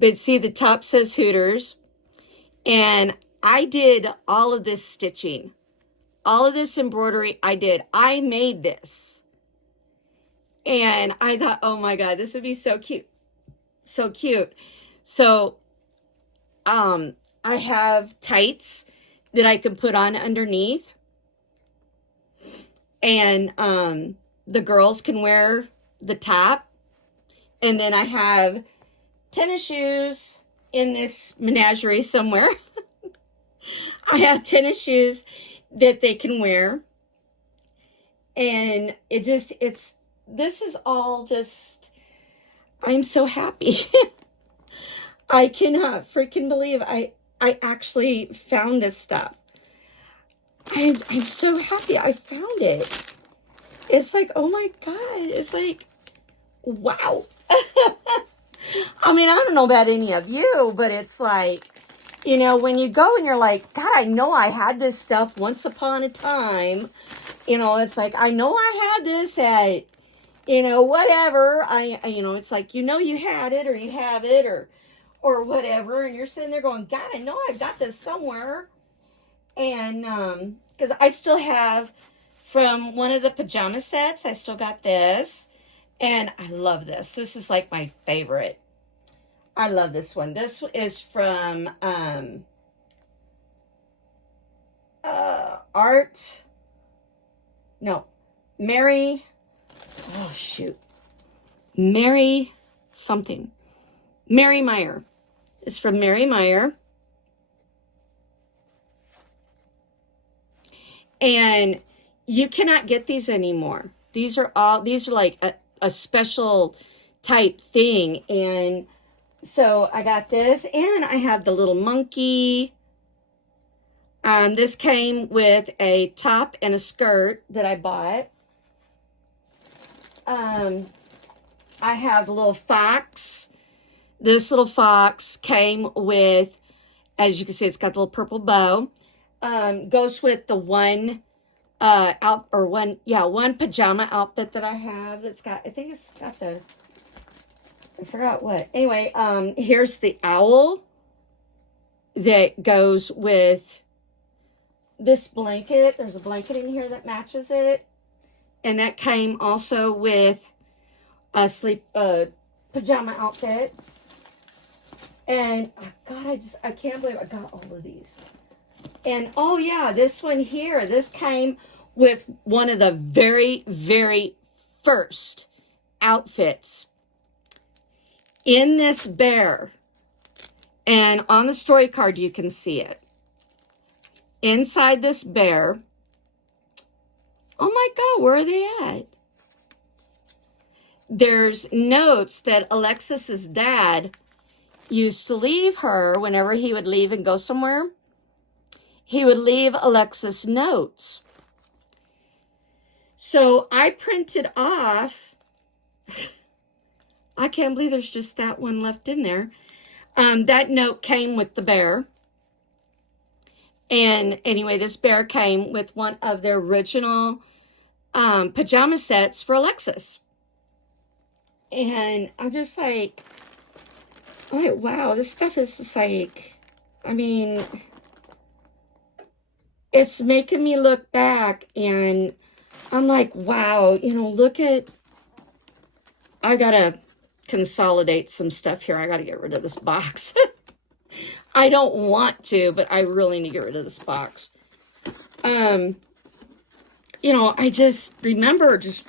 But see, the top says Hooters, and I did all of this stitching, all of this embroidery. I made this. And I thought, oh my God, this would be so cute. So cute. So, I have tights that I can put on underneath. And, the girls can wear the top. And then I have tennis shoes in this menagerie somewhere. I have tennis shoes that they can wear. And this is all just, I'm so happy. I cannot freaking believe I actually found this stuff. I'm so happy I found it. It's like, oh my God, it's like, wow. I mean, I don't know about any of you, but it's like, when you go and you're like, God, I know I had this stuff once upon a time. It's like, I know I had this at, whatever. It's like, you had it or you have it or whatever. And you're sitting there going, God, I know I've got this somewhere. And, because I still have from one of the pajama sets, I still got this. And I love this. This is like my favorite. I love this one. This is from Art. No, Mary. Oh, shoot. Mary something. Mary Meyer. It's from Mary Meyer. And you cannot get these anymore. These are like a special type thing. And so I got this, and I have the little monkey. This came with a top and a skirt that I bought. I have the little fox. This little fox came with, as you can see, it's got the little purple bow. Goes with the one one pajama outfit that I have. That's got, I think it's got the, I forgot what. Anyway, here's the owl that goes with this blanket. There's a blanket in here that matches it. And that came also with a pajama outfit. And God, I can't believe I got all of these. And oh yeah, this one here, this came with one of the very, very first outfits in this bear. And on the story card, you can see it. Inside this bear, oh my God, where are they at? There's notes that Alexis's dad used to leave her whenever he would leave and go somewhere. He would leave Alexis notes. So I printed off, I can't believe there's just that one left in there. That note came with the bear. And anyway, this bear came with one of their original pajama sets for Alexis. And I'm just like, wow, this stuff is just like, I mean, it's making me look back, and I'm like, wow, look at, I gotta consolidate some stuff here. I gotta get rid of this box. I don't want to, but I really need to get rid of this box. I just remember just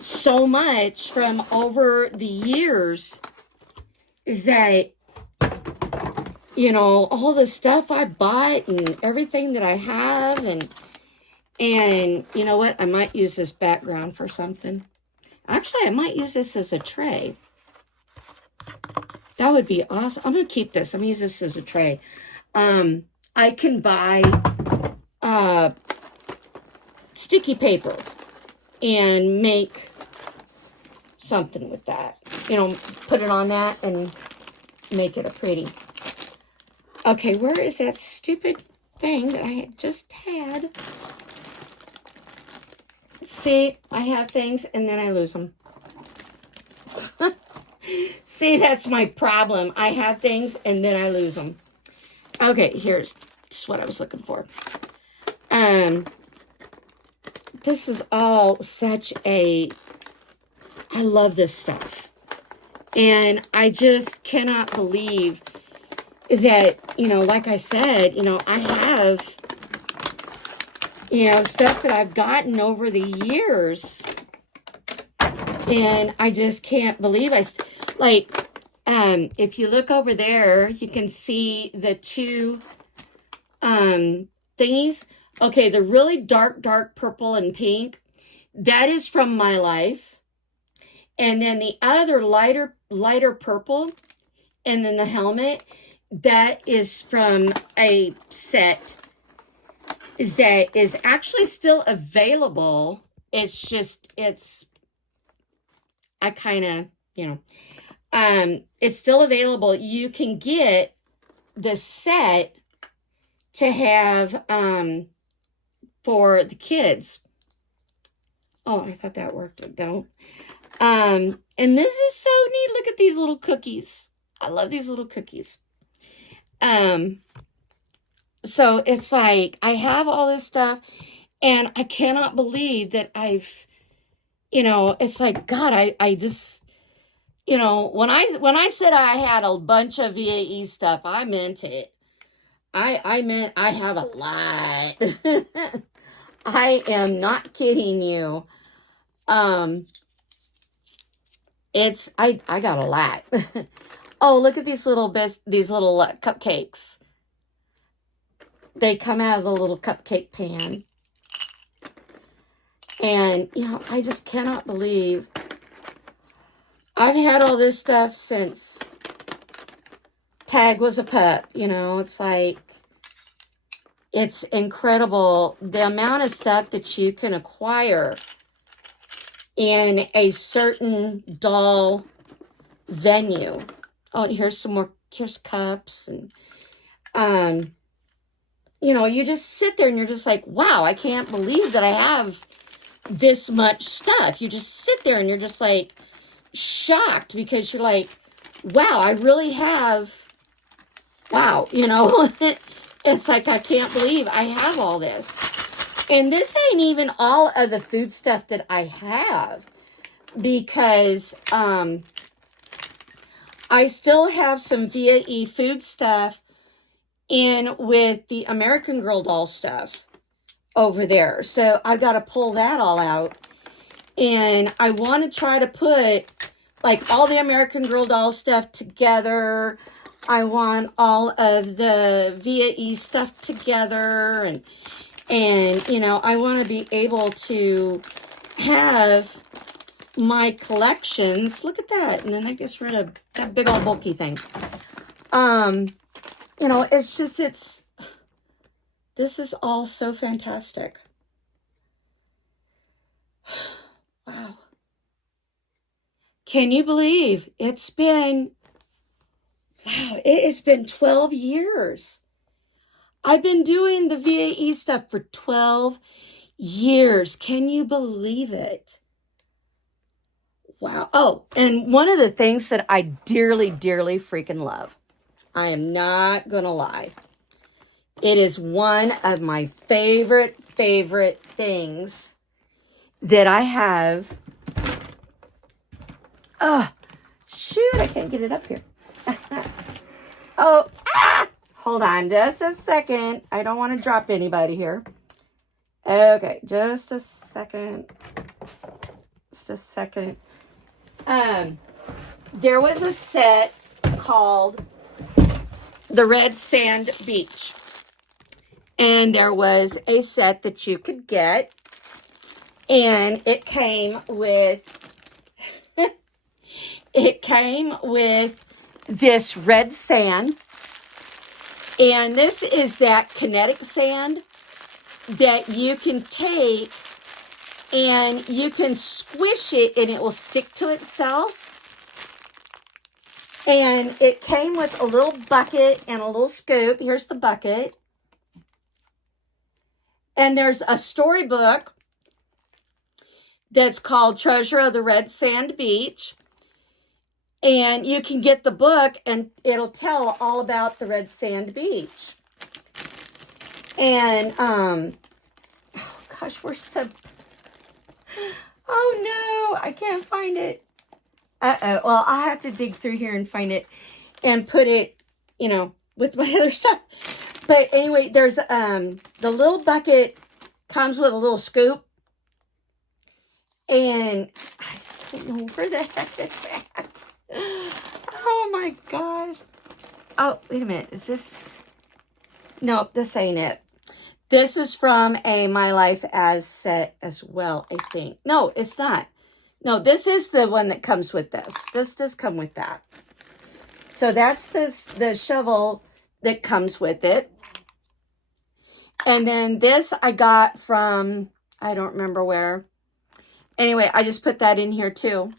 so much from over the years that, all the stuff I bought and everything that I have, and you know what? I might use this background for something. Actually, I might use this as a tray. That would be awesome. I'm going to keep this. I'm going to use this as a tray. I can buy sticky paper and make something with that. Put it on that and make it a pretty. Okay, where is that stupid thing that I just had? See, I have things and then I lose them. See, that's my problem. I have things and then I lose them. Okay, here's what I was looking for. This is all such a, I love this stuff. And I just cannot believe that, like I said, I have, stuff that I've gotten over the years. And I just can't believe if you look over there, you can see the two thingies. Okay, the really dark purple and pink, that is from My Life. And then the other lighter purple, and then the helmet, that is from a set that is actually still available. I kind of, it's still available. You can get the set to have for the kids. Oh, I thought that worked. It don't. And this is so neat. Look at these little cookies. I love these little cookies. So it's like I have all this stuff, and I cannot believe that I've it's like, God, I just, when I said I had a bunch of VAE stuff, I meant it. I meant I have a lot. I am not kidding you. I got a lot. Oh, look at these little cupcakes. They come out of the little cupcake pan. And, I just cannot believe I've had all this stuff since Tag was a pup. It's like, it's incredible the amount of stuff that you can acquire in a certain doll venue. Oh, and here's cups. And, you just sit there and you're just like, wow, I can't believe that I have this much stuff. You just sit there and you're just like shocked because you're like, wow, I really have, wow, it's like, I can't believe I have all this. And this ain't even all of the food stuff that I have, because I still have some VAE food stuff in with the American Girl doll stuff over there. So I've got to pull that all out. And I want to try to put like all the American Girl doll stuff together. I want all of the VAE stuff together. And I want to be able to have my collections. Look at that. And then that gets rid of that big old bulky thing. It's just, this is all so fantastic. Wow. Can you believe it has been 12 years. I've been doing the VAE stuff for 12 years. Can you believe it? Wow. Oh, and one of the things that I dearly, dearly freaking love, I am not going to lie, it is one of my favorite things that I have. Oh, shoot, I can't get it up here. Hold on just a second. I don't want to drop anybody here. Okay, just a second. There was a set called the Red Sand Beach. And there was a set that you could get. And it came with this red sand. And this is that kinetic sand that you can take and you can squish it and it will stick to itself. And it came with a little bucket and a little scoop. Here's the bucket. And there's a storybook that's called Treasure of the Red Sand Beach. And you can get the book and it'll tell all about the Red Sand Beach. And, oh gosh, where's the, oh no, I can't find it. Well, I'll have to dig through here and find it and put it, with my other stuff. But anyway, there's, the little bucket comes with a little scoop. And I don't know where the heck it's at. Oh my gosh. Oh, wait a minute. Is this? No, this ain't it. This is from a My Life As set as well, I think. No, it's not. No, this is the one that comes with this. This does come with that. So that's the shovel that comes with it. And then this I got from, I don't remember where. Anyway, I just put that in here too.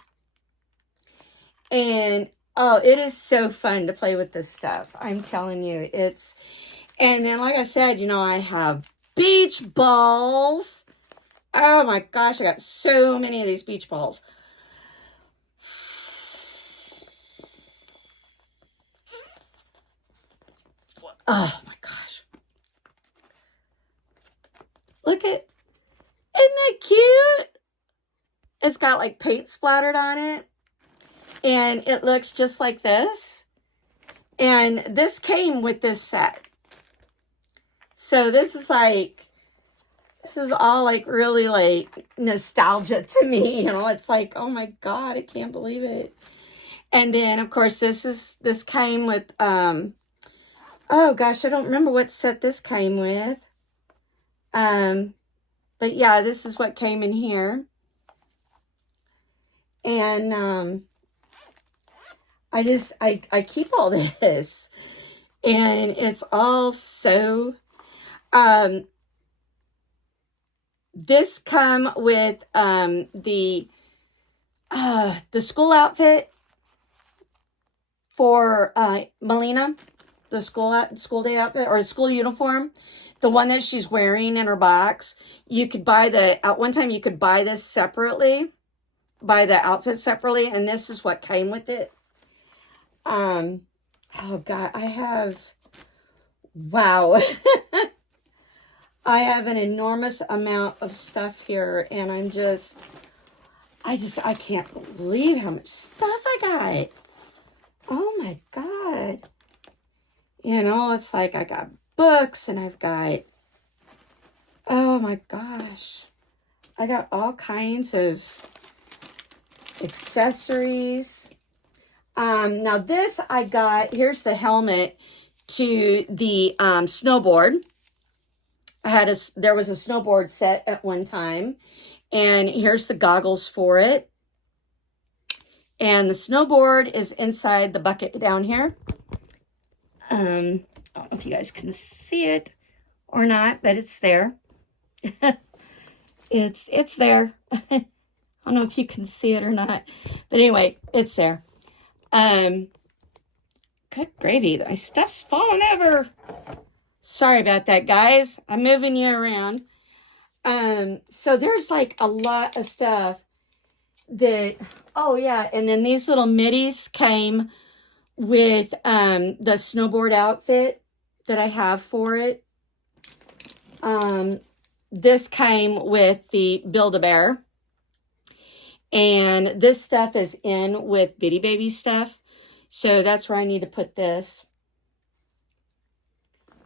And, oh, it is so fun to play with this stuff. I'm telling you, and then like I said, I have beach balls. Oh my gosh, I got so many of these beach balls. Oh my gosh. Isn't that cute? has got like paint splattered on it. And it looks just like this. And this came with this set. So this is all like really like nostalgia to me. You know, it's like, oh my God, I can't believe it. And then of course this came with, oh gosh, I don't remember what set this came with. But yeah, this is what came in here. And, I keep all this, and it's all so, this come with, the school outfit for, Melina, the school day outfit, or school uniform, the one that she's wearing in her box. You could buy at one time you could buy this separately, buy the outfit separately, and this is what came with it. Oh God, wow. I have an enormous amount of stuff here, and I can't believe how much stuff I got. Oh my God. You know, it's like I got books, and I've got, oh my gosh, I got all kinds of accessories. Now this I got, here's the helmet to the snowboard. There was a snowboard set at one time, and here's the goggles for it. And the snowboard is inside the bucket down here. I don't know if you guys can see it or not, but it's there. It's there. I don't know if you can see it or not, but anyway, it's there. Good gravy. My stuff's falling over. Sorry about that, guys. I'm moving you around. So there's like a lot of stuff that, oh yeah. And then these little middies came with, the snowboard outfit that I have for it. This came with the Build-A-Bear. And this stuff is in with Bitty Baby stuff. So that's where I need to put this.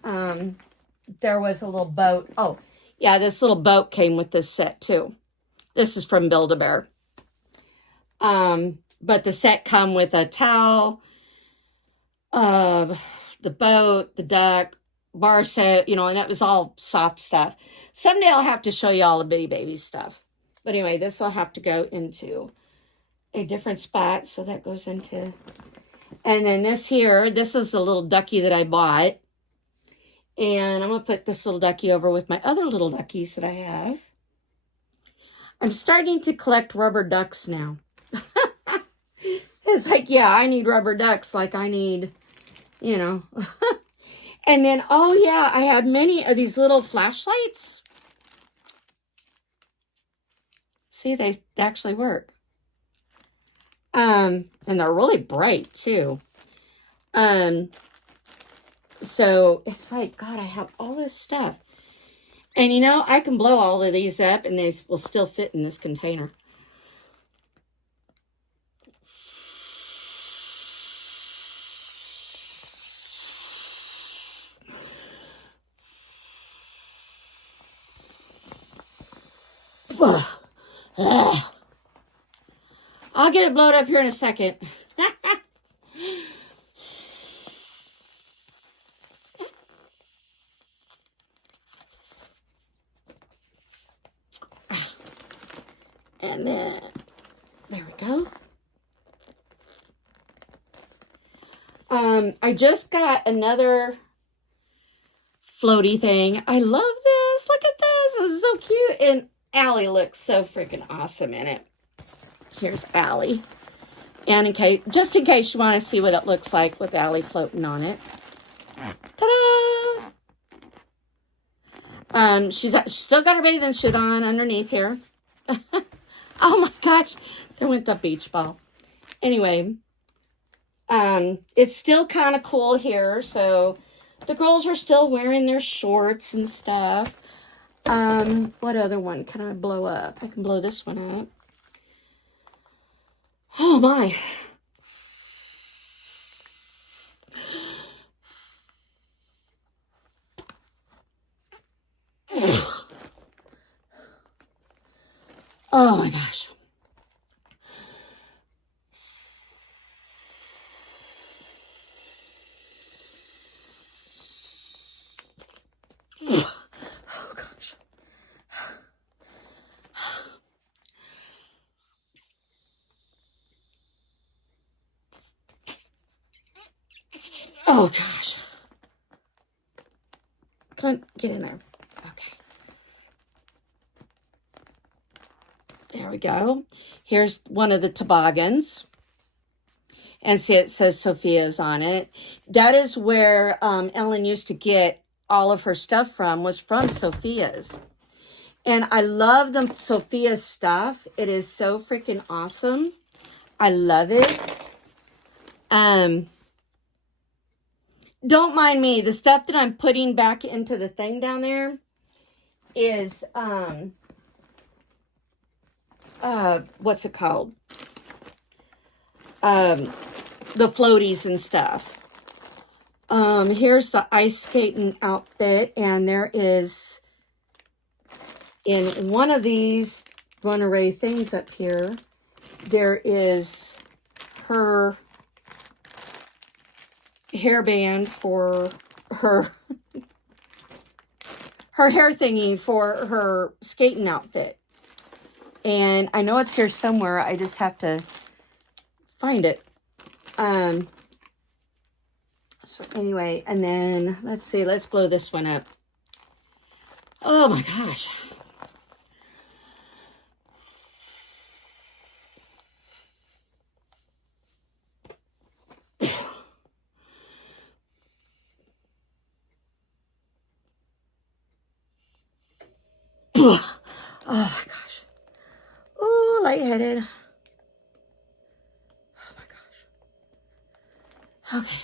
There was a little boat. Oh, yeah, this little boat came with this set too. This is from Build-A-Bear. But the set come with a towel, the boat, the duck, bar set, you know, and that was all soft stuff. Someday I'll have to show you all the Bitty Baby stuff. But anyway, this will have to go into a different spot. So that goes into, and then this here, this is the little ducky that I bought. And I'm going to put this little ducky over with my other little duckies that I have. I'm starting to collect rubber ducks now. It's like, yeah, I need rubber ducks like I need, you know. And then, oh yeah, I have many of these little flashlights. See, they actually work. And they're really bright too. So it's like, God, I have all this stuff. And you know, I can blow all of these up and they will still fit in this container. I'll get it blown up here in a second. And then, there we go. I just got another floaty thing. I love this. Look at this. This is so cute. And Allie looks so freaking awesome in it. Here's Allie. And just in case you want to see what it looks like with Allie floating on it. Ta-da! She's still got her bathing suit on underneath here. Oh my gosh. There went the beach ball. Anyway, it's still kind of cool here. So the girls are still wearing their shorts and stuff. What other one can I blow up? I can blow this one up. Oh my. Oh my gosh. Oh gosh. Oh gosh. Come on, get in there. Okay. There we go. Here's one of the toboggans. And see, it says Sophia's on it. That is where Ellen used to get all of her stuff from, was from Sophia's. And I love the Sophia's stuff. It is so freaking awesome. I love it. Don't mind me. The stuff that I'm putting back into the thing down there is, what's it called? The floaties and stuff. Here's the ice skating outfit, and there is, in one of these runaway things up here, there is her hairband for her hair thingy for her skating outfit. And I know it's here somewhere. I just have to find it. So anyway, and then let's see, let's blow this one up. Oh my gosh. Oh my gosh. Oh, lightheaded. Oh my gosh. Okay.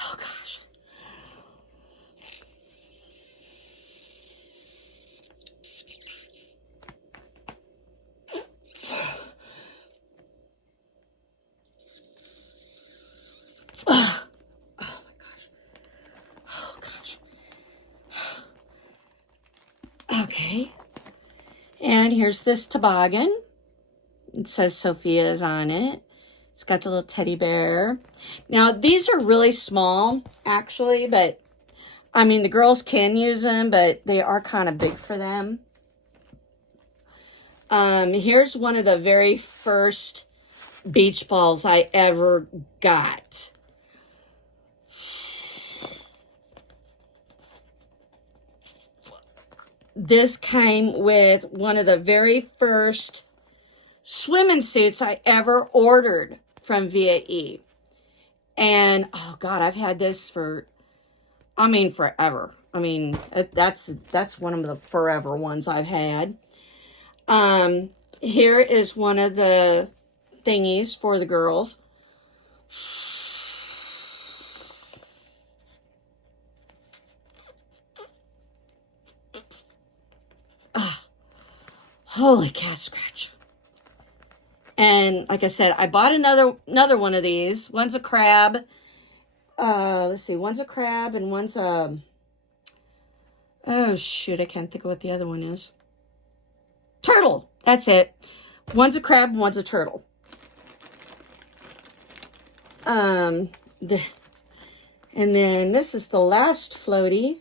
Oh gosh. Oh my gosh. Oh gosh. Okay. And here's this toboggan. It says Sophia's on it. It's got the little teddy bear. Now, these are really small, actually, but, I mean, the girls can use them, but they are kind of big for them. Here's one of the very first beach balls I ever got. This came with one of the very first swimming suits I ever ordered from VAE. And, oh God, I've had this for, I mean, forever. I mean, that's one of the forever ones I've had. Here is one of the thingies for the girls. Ah, holy cat scratch. And like I said, I bought another one of these. One's a crab. Let's see. One's a crab and one's a... Oh, shoot. I can't think of what the other one is. Turtle. That's it. One's a crab and one's a turtle. And then this is the last floaty.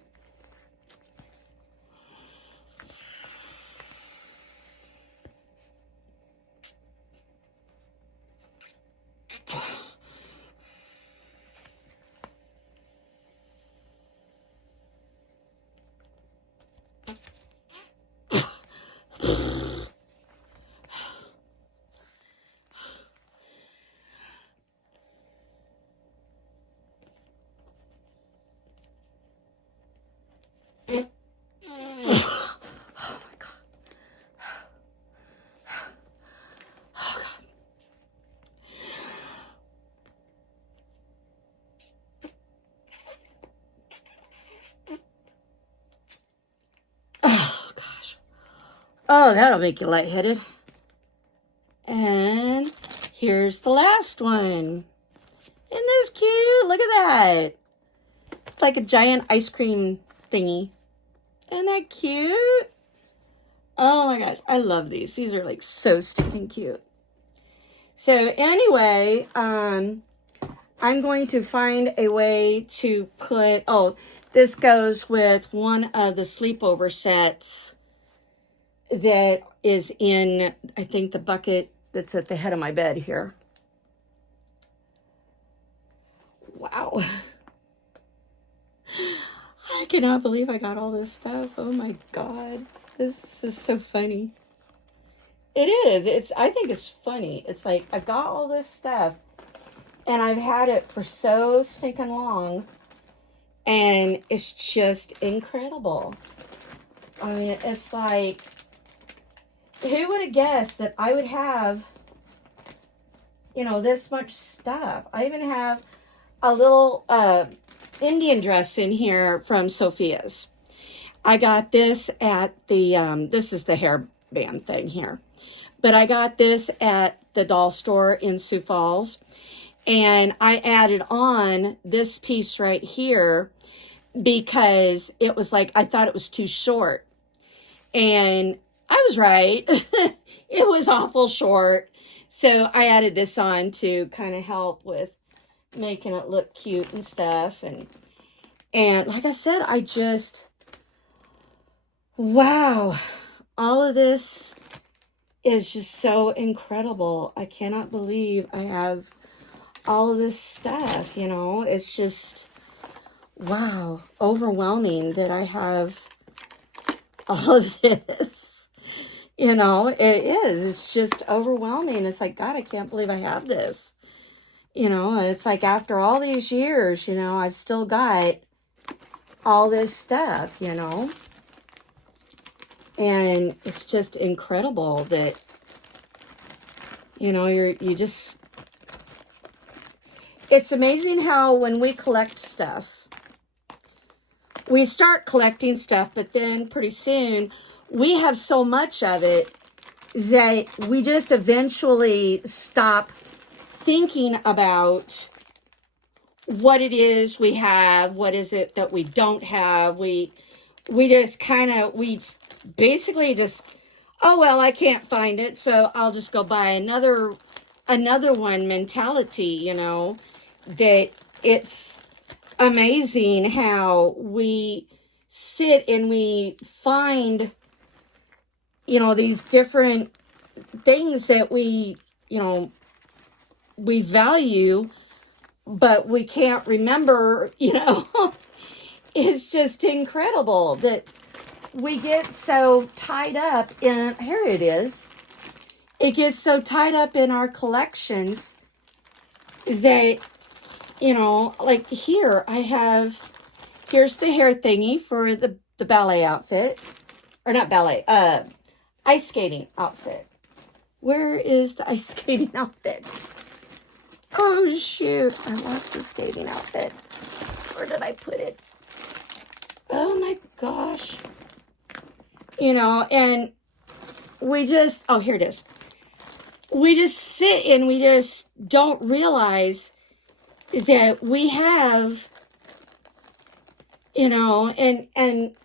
Oh, that'll make you lightheaded. And here's the last one. Isn't this cute? Look at that. It's like a giant ice cream thingy. Isn't that cute? Oh my gosh, I love these. These are like so stinking cute. So anyway, I'm going to find a way to put, oh, this goes with one of the sleepover sets that is in, I think, the bucket that's at the head of my bed here. Wow. I cannot believe I got all this stuff. Oh my God. This is so funny. It is. I think it's funny. It's like I've got all this stuff and I've had it for so stinking long and it's just incredible. I mean, it's like, who would have guessed that I would have, you know, this much stuff? I even have a little Indian dress in here from Sophia's. I got this at the, this is the hairband thing here. But I got this at the doll store in Sioux Falls. And I added on this piece right here because it was like, I thought it was too short. And I was right. It was awful short. So I added this on to kind of help with making it look cute and stuff. And like I said, I just, wow, all of this is just so incredible. I cannot believe I have all of this stuff, you know. It's just, wow, overwhelming that I have all of this. You know, it is. It's just overwhelming. It's like, God, I can't believe I have this. You know, it's like after all these years, you know, I've still got all this stuff, you know. And it's just incredible that, you know, you just, it's amazing how when we collect stuff, we start collecting stuff, but then pretty soon we have so much of it that we just eventually stop thinking about what it is we have, what is it that we don't have. We just kind of, we basically just, oh, well, I can't find it, so I'll just go buy another one mentality, you know, that it's amazing how we sit and we find, you know, these different things that we, you know, we value, but we can't remember, you know. It's just incredible that we get so tied up in, here it is. It gets so tied up in our collections that, you know, like here I have, here's the hair thingy for the ballet outfit, or not ballet, ice skating outfit. Where is the ice skating outfit? Oh shoot, I lost the skating outfit. Where did I put it? Oh my gosh. You know, and we just, oh, here it is. We just sit and we just don't realize that we have, you know, and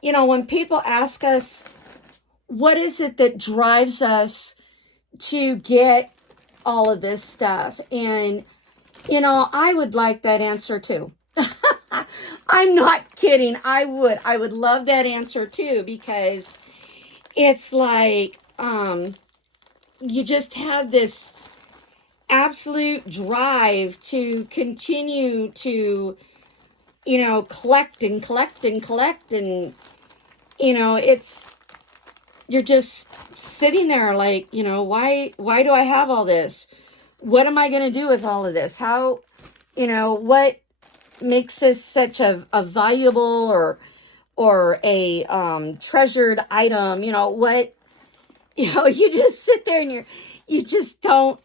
you know, when people ask us, what is it that drives us to get all of this stuff? And, you know, I would like that answer too. I'm not kidding. I would love that answer too, because it's like, you just have this absolute drive to continue to, you know, collect and collect and collect. And, you know, it's, you're just sitting there like, you know, why do I have all this? What am I going to do with all of this? How, you know, what makes this such a valuable or a treasured item? You know, what, you know, you just sit there and you just don't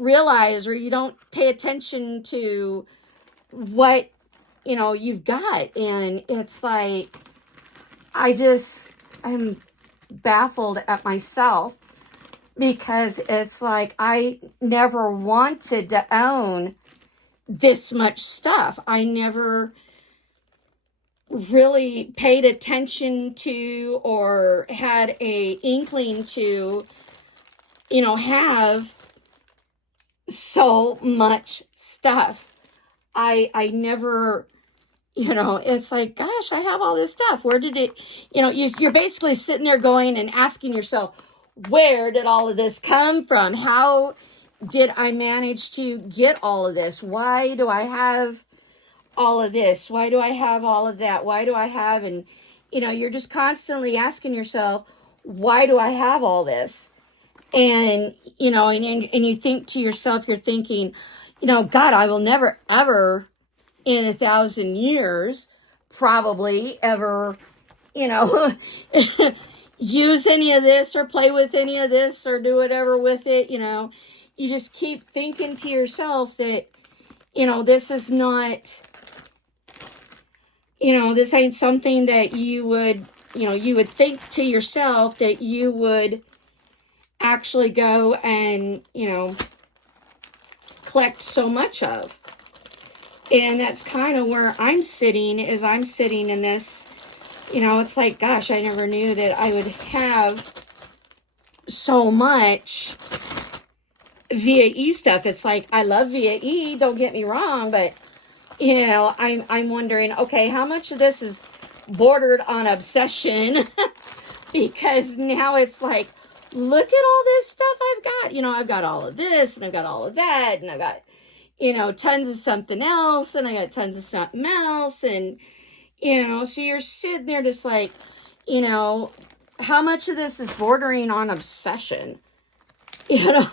realize, or you don't pay attention to what, you know, you've got. And it's like, I I'm baffled at myself, because it's like I never wanted to own this much stuff. I never really paid attention to or had a inkling to, have so much stuff. I never, it's like, gosh, I have all this stuff. Where did it, you're basically sitting there going and asking yourself, where did all of this come from? How did I manage to get all of this? Why do I have all of this? Why do I have all of that? Why do I have, and, you're just constantly asking yourself, why do I have all this? And, and you think to yourself, you're thinking, God, I will never, ever in 1,000 years, probably ever, use any of this or play with any of this or do whatever with it. You just keep thinking to yourself that, this is not, this ain't something that you would, you would think to yourself that you would actually go and, collect so much of. And that's kind of where I'm sitting, is I'm sitting in this, it's like, gosh, I never knew that I would have so much VAE stuff. It's like, I love VAE, don't get me wrong, but, I'm wondering, okay, how much of this is bordered on obsession? Because now it's like, look at all this stuff I've got. I've got all of this, and I've got all of that, and I've got, tons of something else, and I got tons of something else, and, so you're sitting there just like, how much of this is bordering on obsession, and,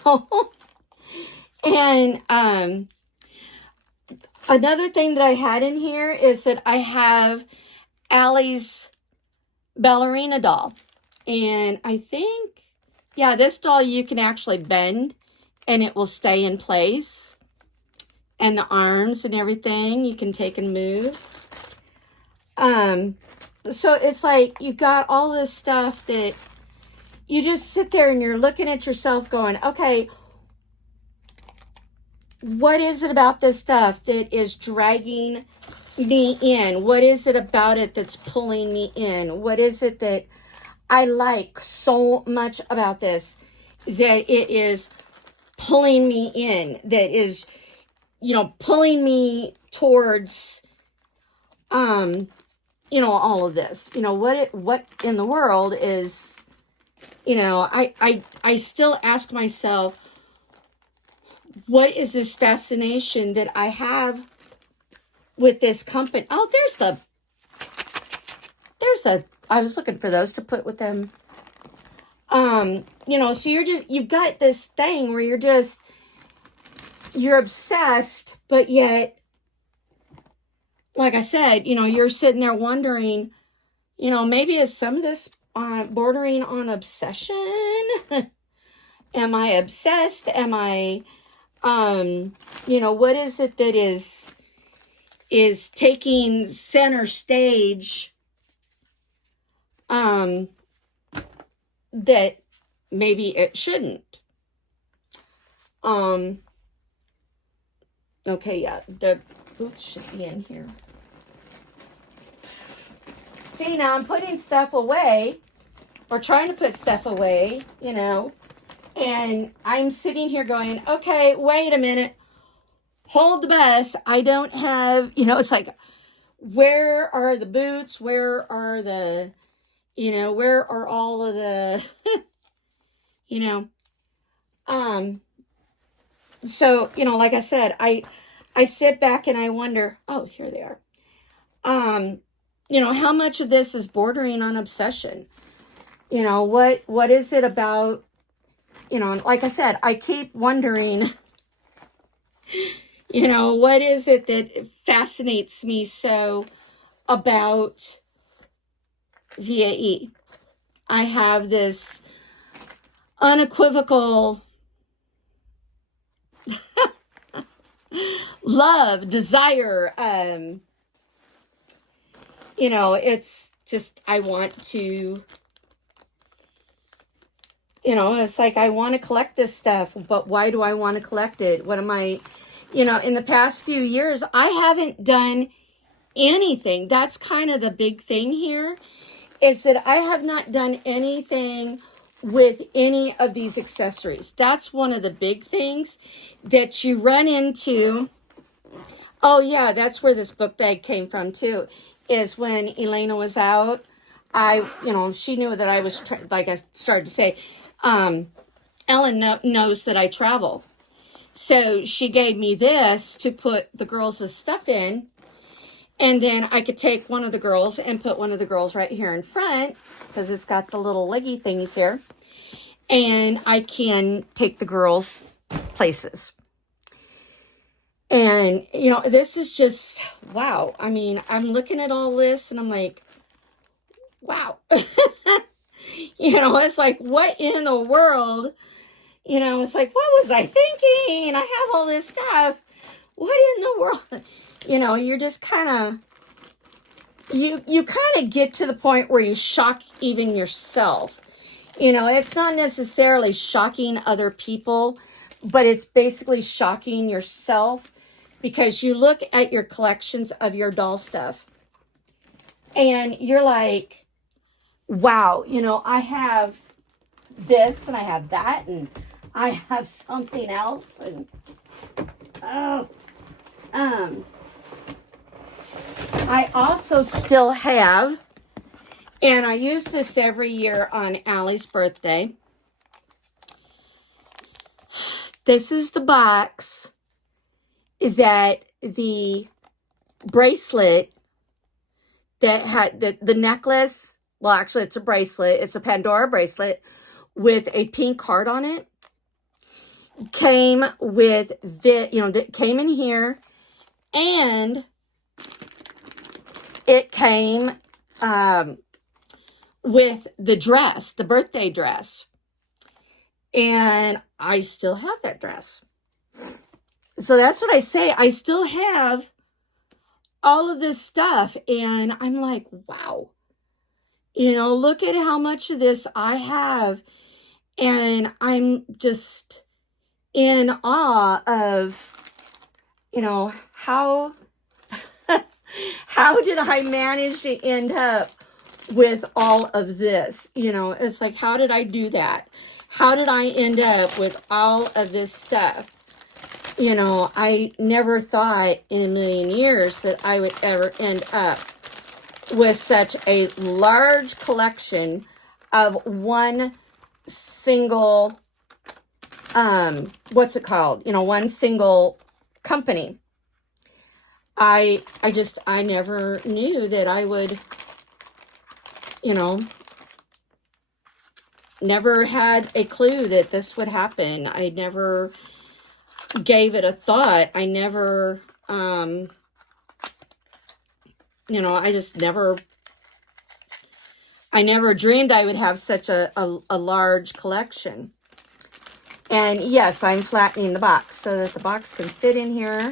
another thing that I had in here is that I have Allie's ballerina doll, and I think, yeah, this doll you can actually bend and it will stay in place. And the arms and everything you can take and move. So it's like you've got all this stuff that you just sit there and you're looking at yourself going, okay, what is it about this stuff that is dragging me in? What is it about it that's pulling me in? What is it that I like so much about this that it is pulling me in, that is, pulling me towards, all of this, what in the world is, I still ask myself, what is this fascination that I have with this company? Oh, I was looking for those to put with them. So you've got this thing where you're obsessed, but yet, like I said, you're sitting there wondering, maybe is some of this bordering on obsession? Am I obsessed? Am I, what is it that is taking center stage, that maybe it shouldn't? Okay, yeah, the boots should be in here. See, now I'm putting stuff away, or trying to put stuff away, and I'm sitting here going, okay, wait a minute, hold the bus. I don't have, it's like, where are the boots? Where are the, where are all of the, so, like I said, I sit back and I wonder, oh, here they are. How much of this is bordering on obsession? What is it about, like I said, I keep wondering, what is it that fascinates me so about VAE? I have this unequivocal love, desire, it's just, I want to You know, it's like, I want to collect this stuff, but why do I want to collect it? What am I, you know, in the past few years, I haven't done anything. That's kind of the big thing here, is that I have not done anything with any of these accessories. That's one of the big things that you run into. Oh yeah, that's where this book bag came from too, is when Elena was out, she knew that I was, like I started to say, Ellen knows that I travel. So she gave me this to put the girls' stuff in. And then I could take one of the girls and put one of the girls right here in front, because it's got the little leggy things here. And I can take the girls places. And, you know, this is just, wow. I mean, I'm looking at all this and I'm like, wow. You know, it's like, what in the world? You know, it's like, what was I thinking? I have all this stuff. What in the world? You know, you're just kind of, you kind of get to the point where you shock even yourself. You know, it's not necessarily shocking other people, but it's basically shocking yourself, because you look at your collections of your doll stuff and you're like, wow, you know, I have this and I have that and I have something else. And, I also still have, and I use this every year on Allie's birthday. This is the box that the bracelet that had the necklace. Well, actually, it's a bracelet. It's a Pandora bracelet with a pink heart on it. Came with that came in here, and it came with the dress, the birthday dress. And I still have that dress. So that's what I say. I still have all of this stuff. And I'm like, wow. You know, look at how much of this I have. And I'm just in awe of, you know, how did I manage to end up with all of this? You know, it's like, how did I do that? How did I end up with all of this stuff? You know, I never thought in a million years that I would ever end up with such a large collection of one single, what's it called? You know, one single company. I never knew that I would, you know, never had a clue that this would happen. I never gave it a thought. I never, you know, I never dreamed I would have such a large collection. And yes, I'm flattening the box so that the box can fit in here.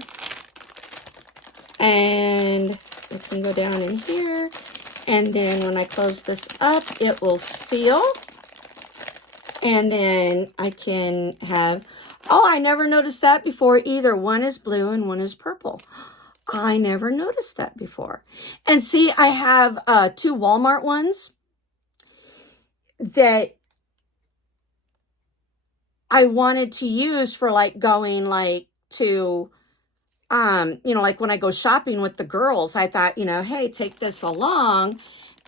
And it can go down in here. And then when I close this up, it will seal. And then I can have, oh, I never noticed that before either. One is blue and one is purple. I never noticed that before. And see, I have 2 Walmart ones that I wanted to use for like going like to, you know, like when I go shopping with the girls, I thought, you know, hey, take this along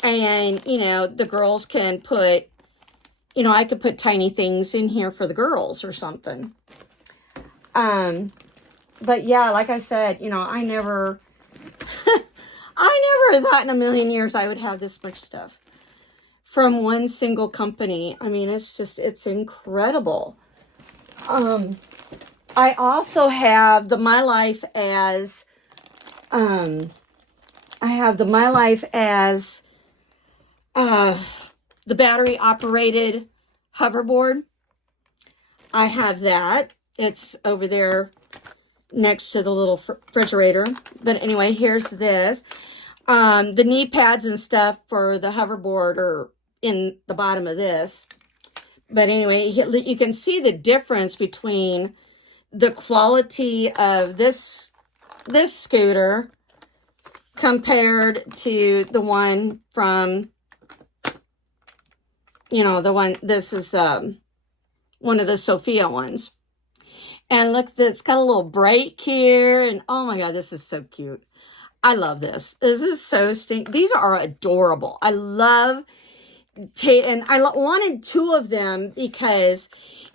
and, you know, the girls can put, you know, I could put tiny things in here for the girls or something. But yeah, like I said, you know, I never thought in a million years I would have this much stuff from one single company. I mean, it's incredible. I also have the My Life as, the battery operated hoverboard. I have that. It's over there next to the little refrigerator. But anyway, here's this. The knee pads and stuff for the hoverboard are in the bottom of this. But anyway, you can see the difference between the quality of this scooter compared to the one from, this is one of the Sophia ones. And look, it's got a little brake here, and oh my God, this is so cute. I love this. This is so these are adorable. I love and I wanted two of them because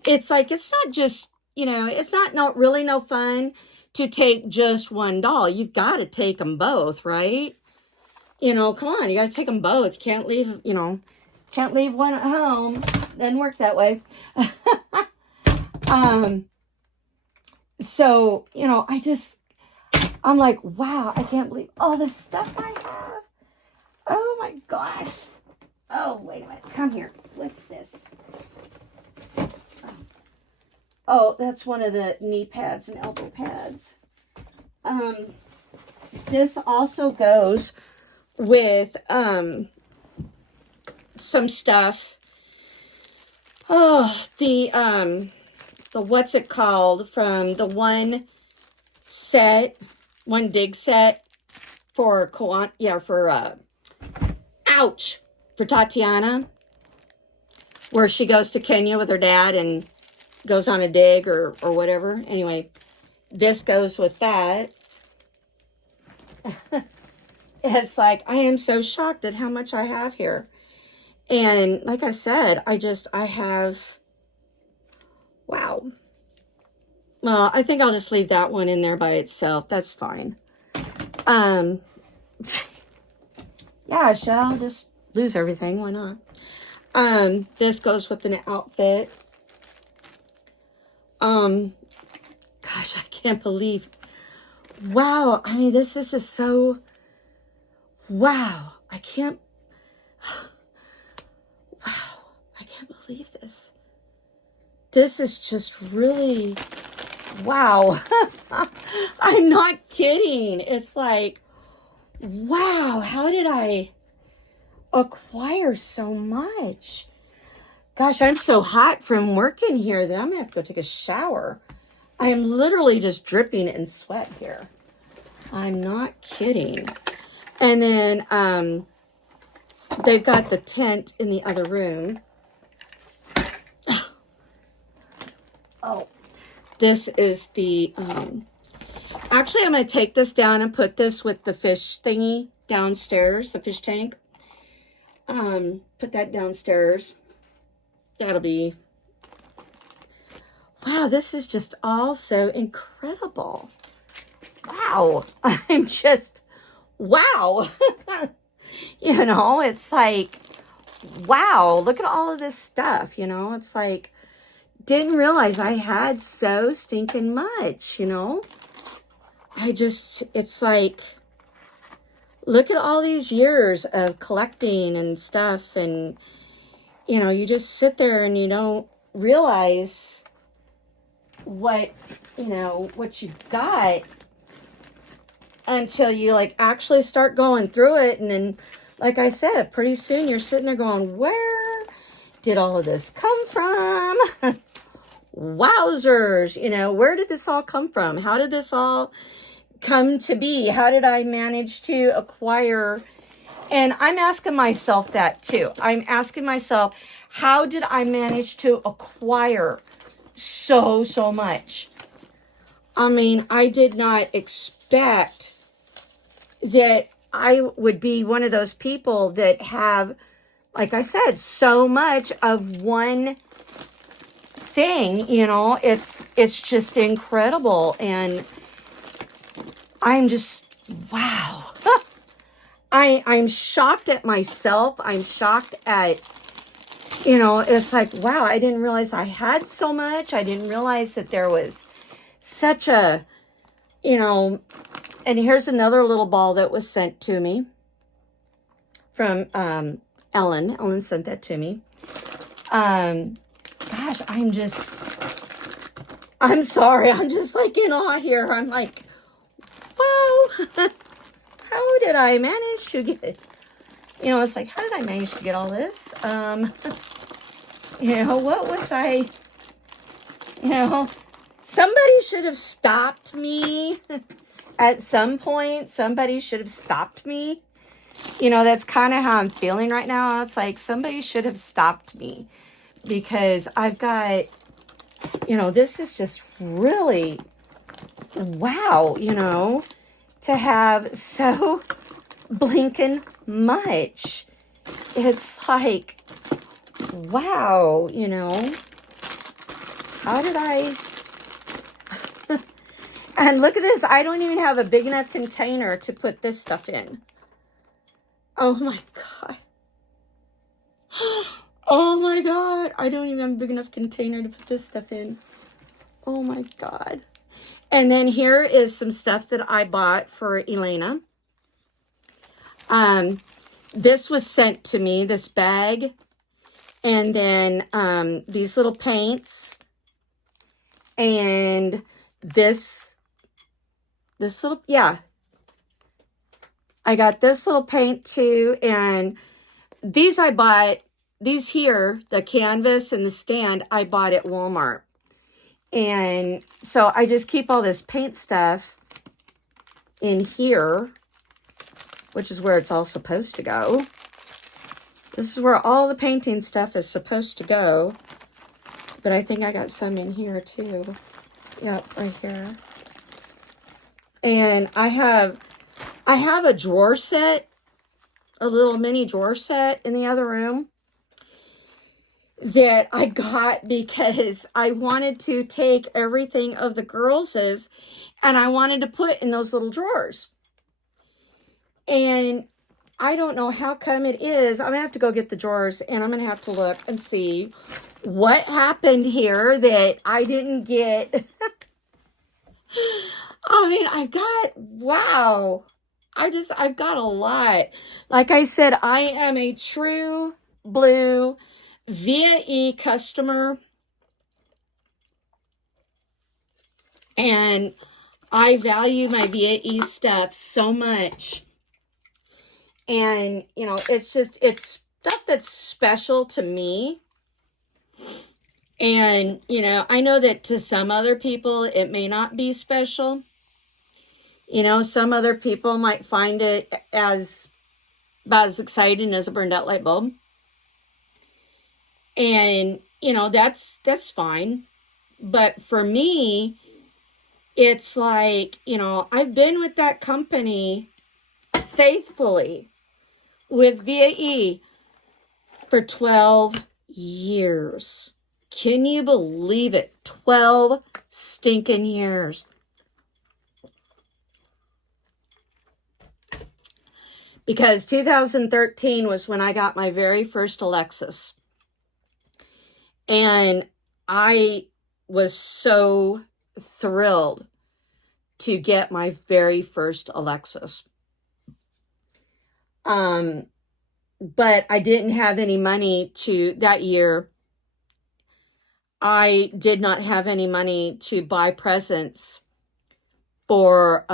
it's like, it's not just, it's not really no fun to take just one doll. You've got to take them both, right? Come on, you got to take them both. Can't leave one at home. Doesn't work that way. So, I'm like, wow, I can't believe all the stuff I have. Oh my gosh. Oh, wait a minute. Come here. What's this? Oh, that's one of the knee pads and elbow pads. This also goes with some stuff. Oh, the what's it called, from the one dig set for for Tatiana, where she goes to Kenya with her dad and goes on a dig or whatever. Anyway, this goes with that. It's like, I am so shocked at how much I have here. And like I said, I have, wow. Well, I think I'll just leave that one in there by itself. That's fine. Yeah, shall just lose everything. Why not? This goes with an outfit. Gosh, I can't believe. Wow. I mean, this is just so, wow. I can't believe this. This is just really, wow. I'm not kidding. It's like, wow, how did I acquire so much? Gosh, I'm so hot from working here that I'm gonna have to go take a shower. I am literally just dripping in sweat here. I'm not kidding. And then they've got the tent in the other room. Oh, this is the, actually I'm going to take this down and put this with the fish thingy downstairs, the fish tank. Put that downstairs. That'll be, wow, this is just all so incredible. Wow. I'm just, wow. It's like, wow, look at all of this stuff, it's like, didn't realize I had so stinking much, it's like, look at all these years of collecting and stuff, and, you just sit there and you don't realize what you've got until you, like, actually start going through it. And then, like I said, pretty soon you're sitting there going, where did all of this come from? Wowzers, where did this all come from? How did this all come to be? How did I manage to acquire? And I'm asking myself that too. I'm asking myself, how did I manage to acquire so much? I mean, I did not expect that I would be one of those people that have, like I said, so much of one thing, it's just incredible. And I'm just, wow. I'm shocked at myself. I'm shocked at, it's like, wow, I didn't realize I had so much. I didn't realize that there was such a, and here's another little ball that was sent to me from Ellen. Ellen sent that to me. Gosh, I'm sorry. I'm just like in awe here. I'm like, wow. How did I manage to get it? It's like, how did I manage to get all this? what was I, somebody should have stopped me at some point. Somebody should have stopped me. That's kind of how I'm feeling right now. It's like somebody should have stopped me because I've got, this is just really, wow, to have so blinking much. It's like, wow, how did I... And look at this. I don't even have a big enough container to put this stuff in. Oh my God. Oh my God. I don't even have a big enough container to put this stuff in. Oh my God. And then here is some stuff that I bought for Elena. This was sent to me, this bag. And then these little paints. And this little, yeah. I got this little paint too. And these I bought, these here, the canvas and the stand, I bought at Walmart. And so I just keep all this paint stuff in here, which is where it's all supposed to go. This is where all the painting stuff is supposed to go. But I think I got some in here too. Yep, right here. And I have a drawer set, a little mini drawer set in the other room that I got because I wanted to take everything of the girls's and I wanted to put in those little drawers. And I don't know how come it is. I'm going to have to go get the drawers and I'm going to have to look and see what happened here that I didn't get. I mean, wow. I've got a lot. Like I said, I am a true blue VIA customer. And I value my VIA stuff so much. And, it's stuff that's special to me. And, I know that to some other people, it may not be special. Some other people might find it about as exciting as a burned out light bulb. And, that's fine. But for me, it's like, I've been with that company faithfully with VAE for 12 years. Can you believe it? 12 stinking years. Because 2013 was when I got my very first Alexis. And I was so thrilled to get my very first Alexis. But I didn't have any money that year. I did not have any money to buy presents for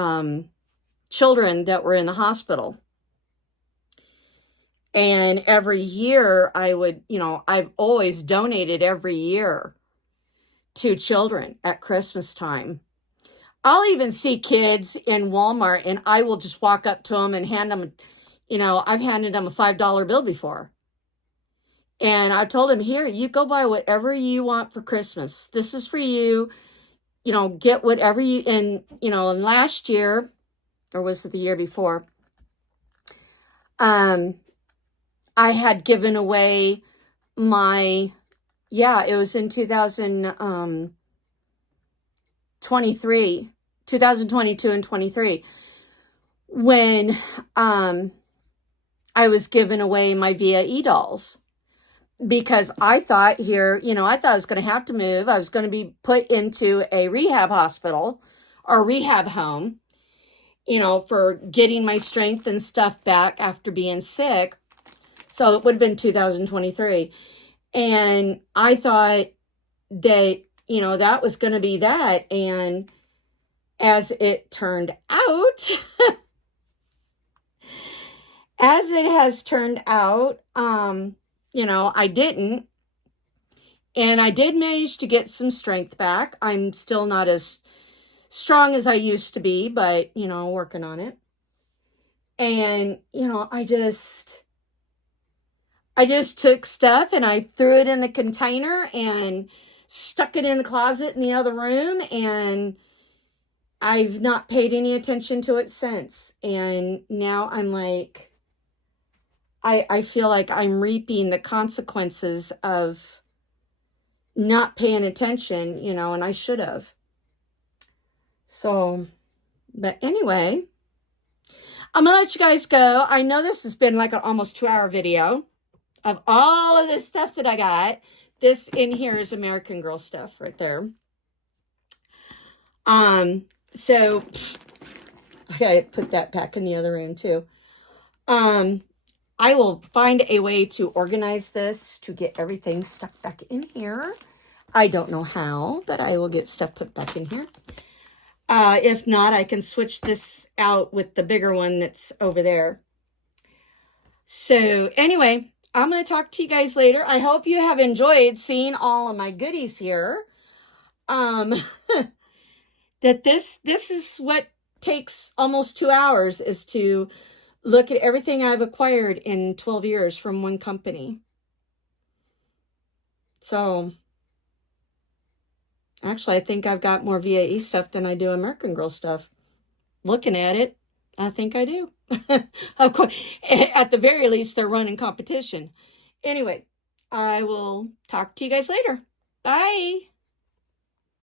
children that were in the hospital. And every year I've always donated every year to children at Christmas time. I'll even see kids in Walmart and I will just walk up to them and hand them, I've handed them a $5 bill before. And I told them, here, you go buy whatever you want for Christmas. This is for you. Get whatever and last year, or was it the year before? I had given away it was in 2022 and 23, when I was giving away my VIE dolls. Because I thought I thought I was going to have to move. I was going to be put into a rehab hospital or rehab home, for getting my strength and stuff back after being sick. So it would have been 2023. And I thought that, that was going to be that. And as it turned out, as it has turned out, I didn't. And I did manage to get some strength back. I'm still not as strong as I used to be, but, you know, working on it. And, you know, I just took stuff and I threw it in the container and stuck it in the closet in the other room, and I've not paid any attention to it since. And now I'm like, I feel like I'm reaping the consequences of not paying attention, you know, and I should have. So, but anyway, I'm gonna let you guys go. I know this has been like an almost 2-hour video of all of this stuff that I got. This in here is American Girl stuff right there. So I gotta put that back in the other room too. I will find a way to organize this to get everything stuck back in here. I don't know how, but I will get stuff put back in here. If not, I can switch this out with the bigger one that's over there. So anyway, I'm going to talk to you guys later. I hope you have enjoyed seeing all of my goodies here. That this is what takes almost 2 hours, is to look at everything I've acquired in 12 years from one company. So actually, I think I've got more VAE stuff than I do American Girl stuff. Looking at it, I think I do. Of course, at the very least, they're running competition. Anyway, I will talk to you guys later. Bye.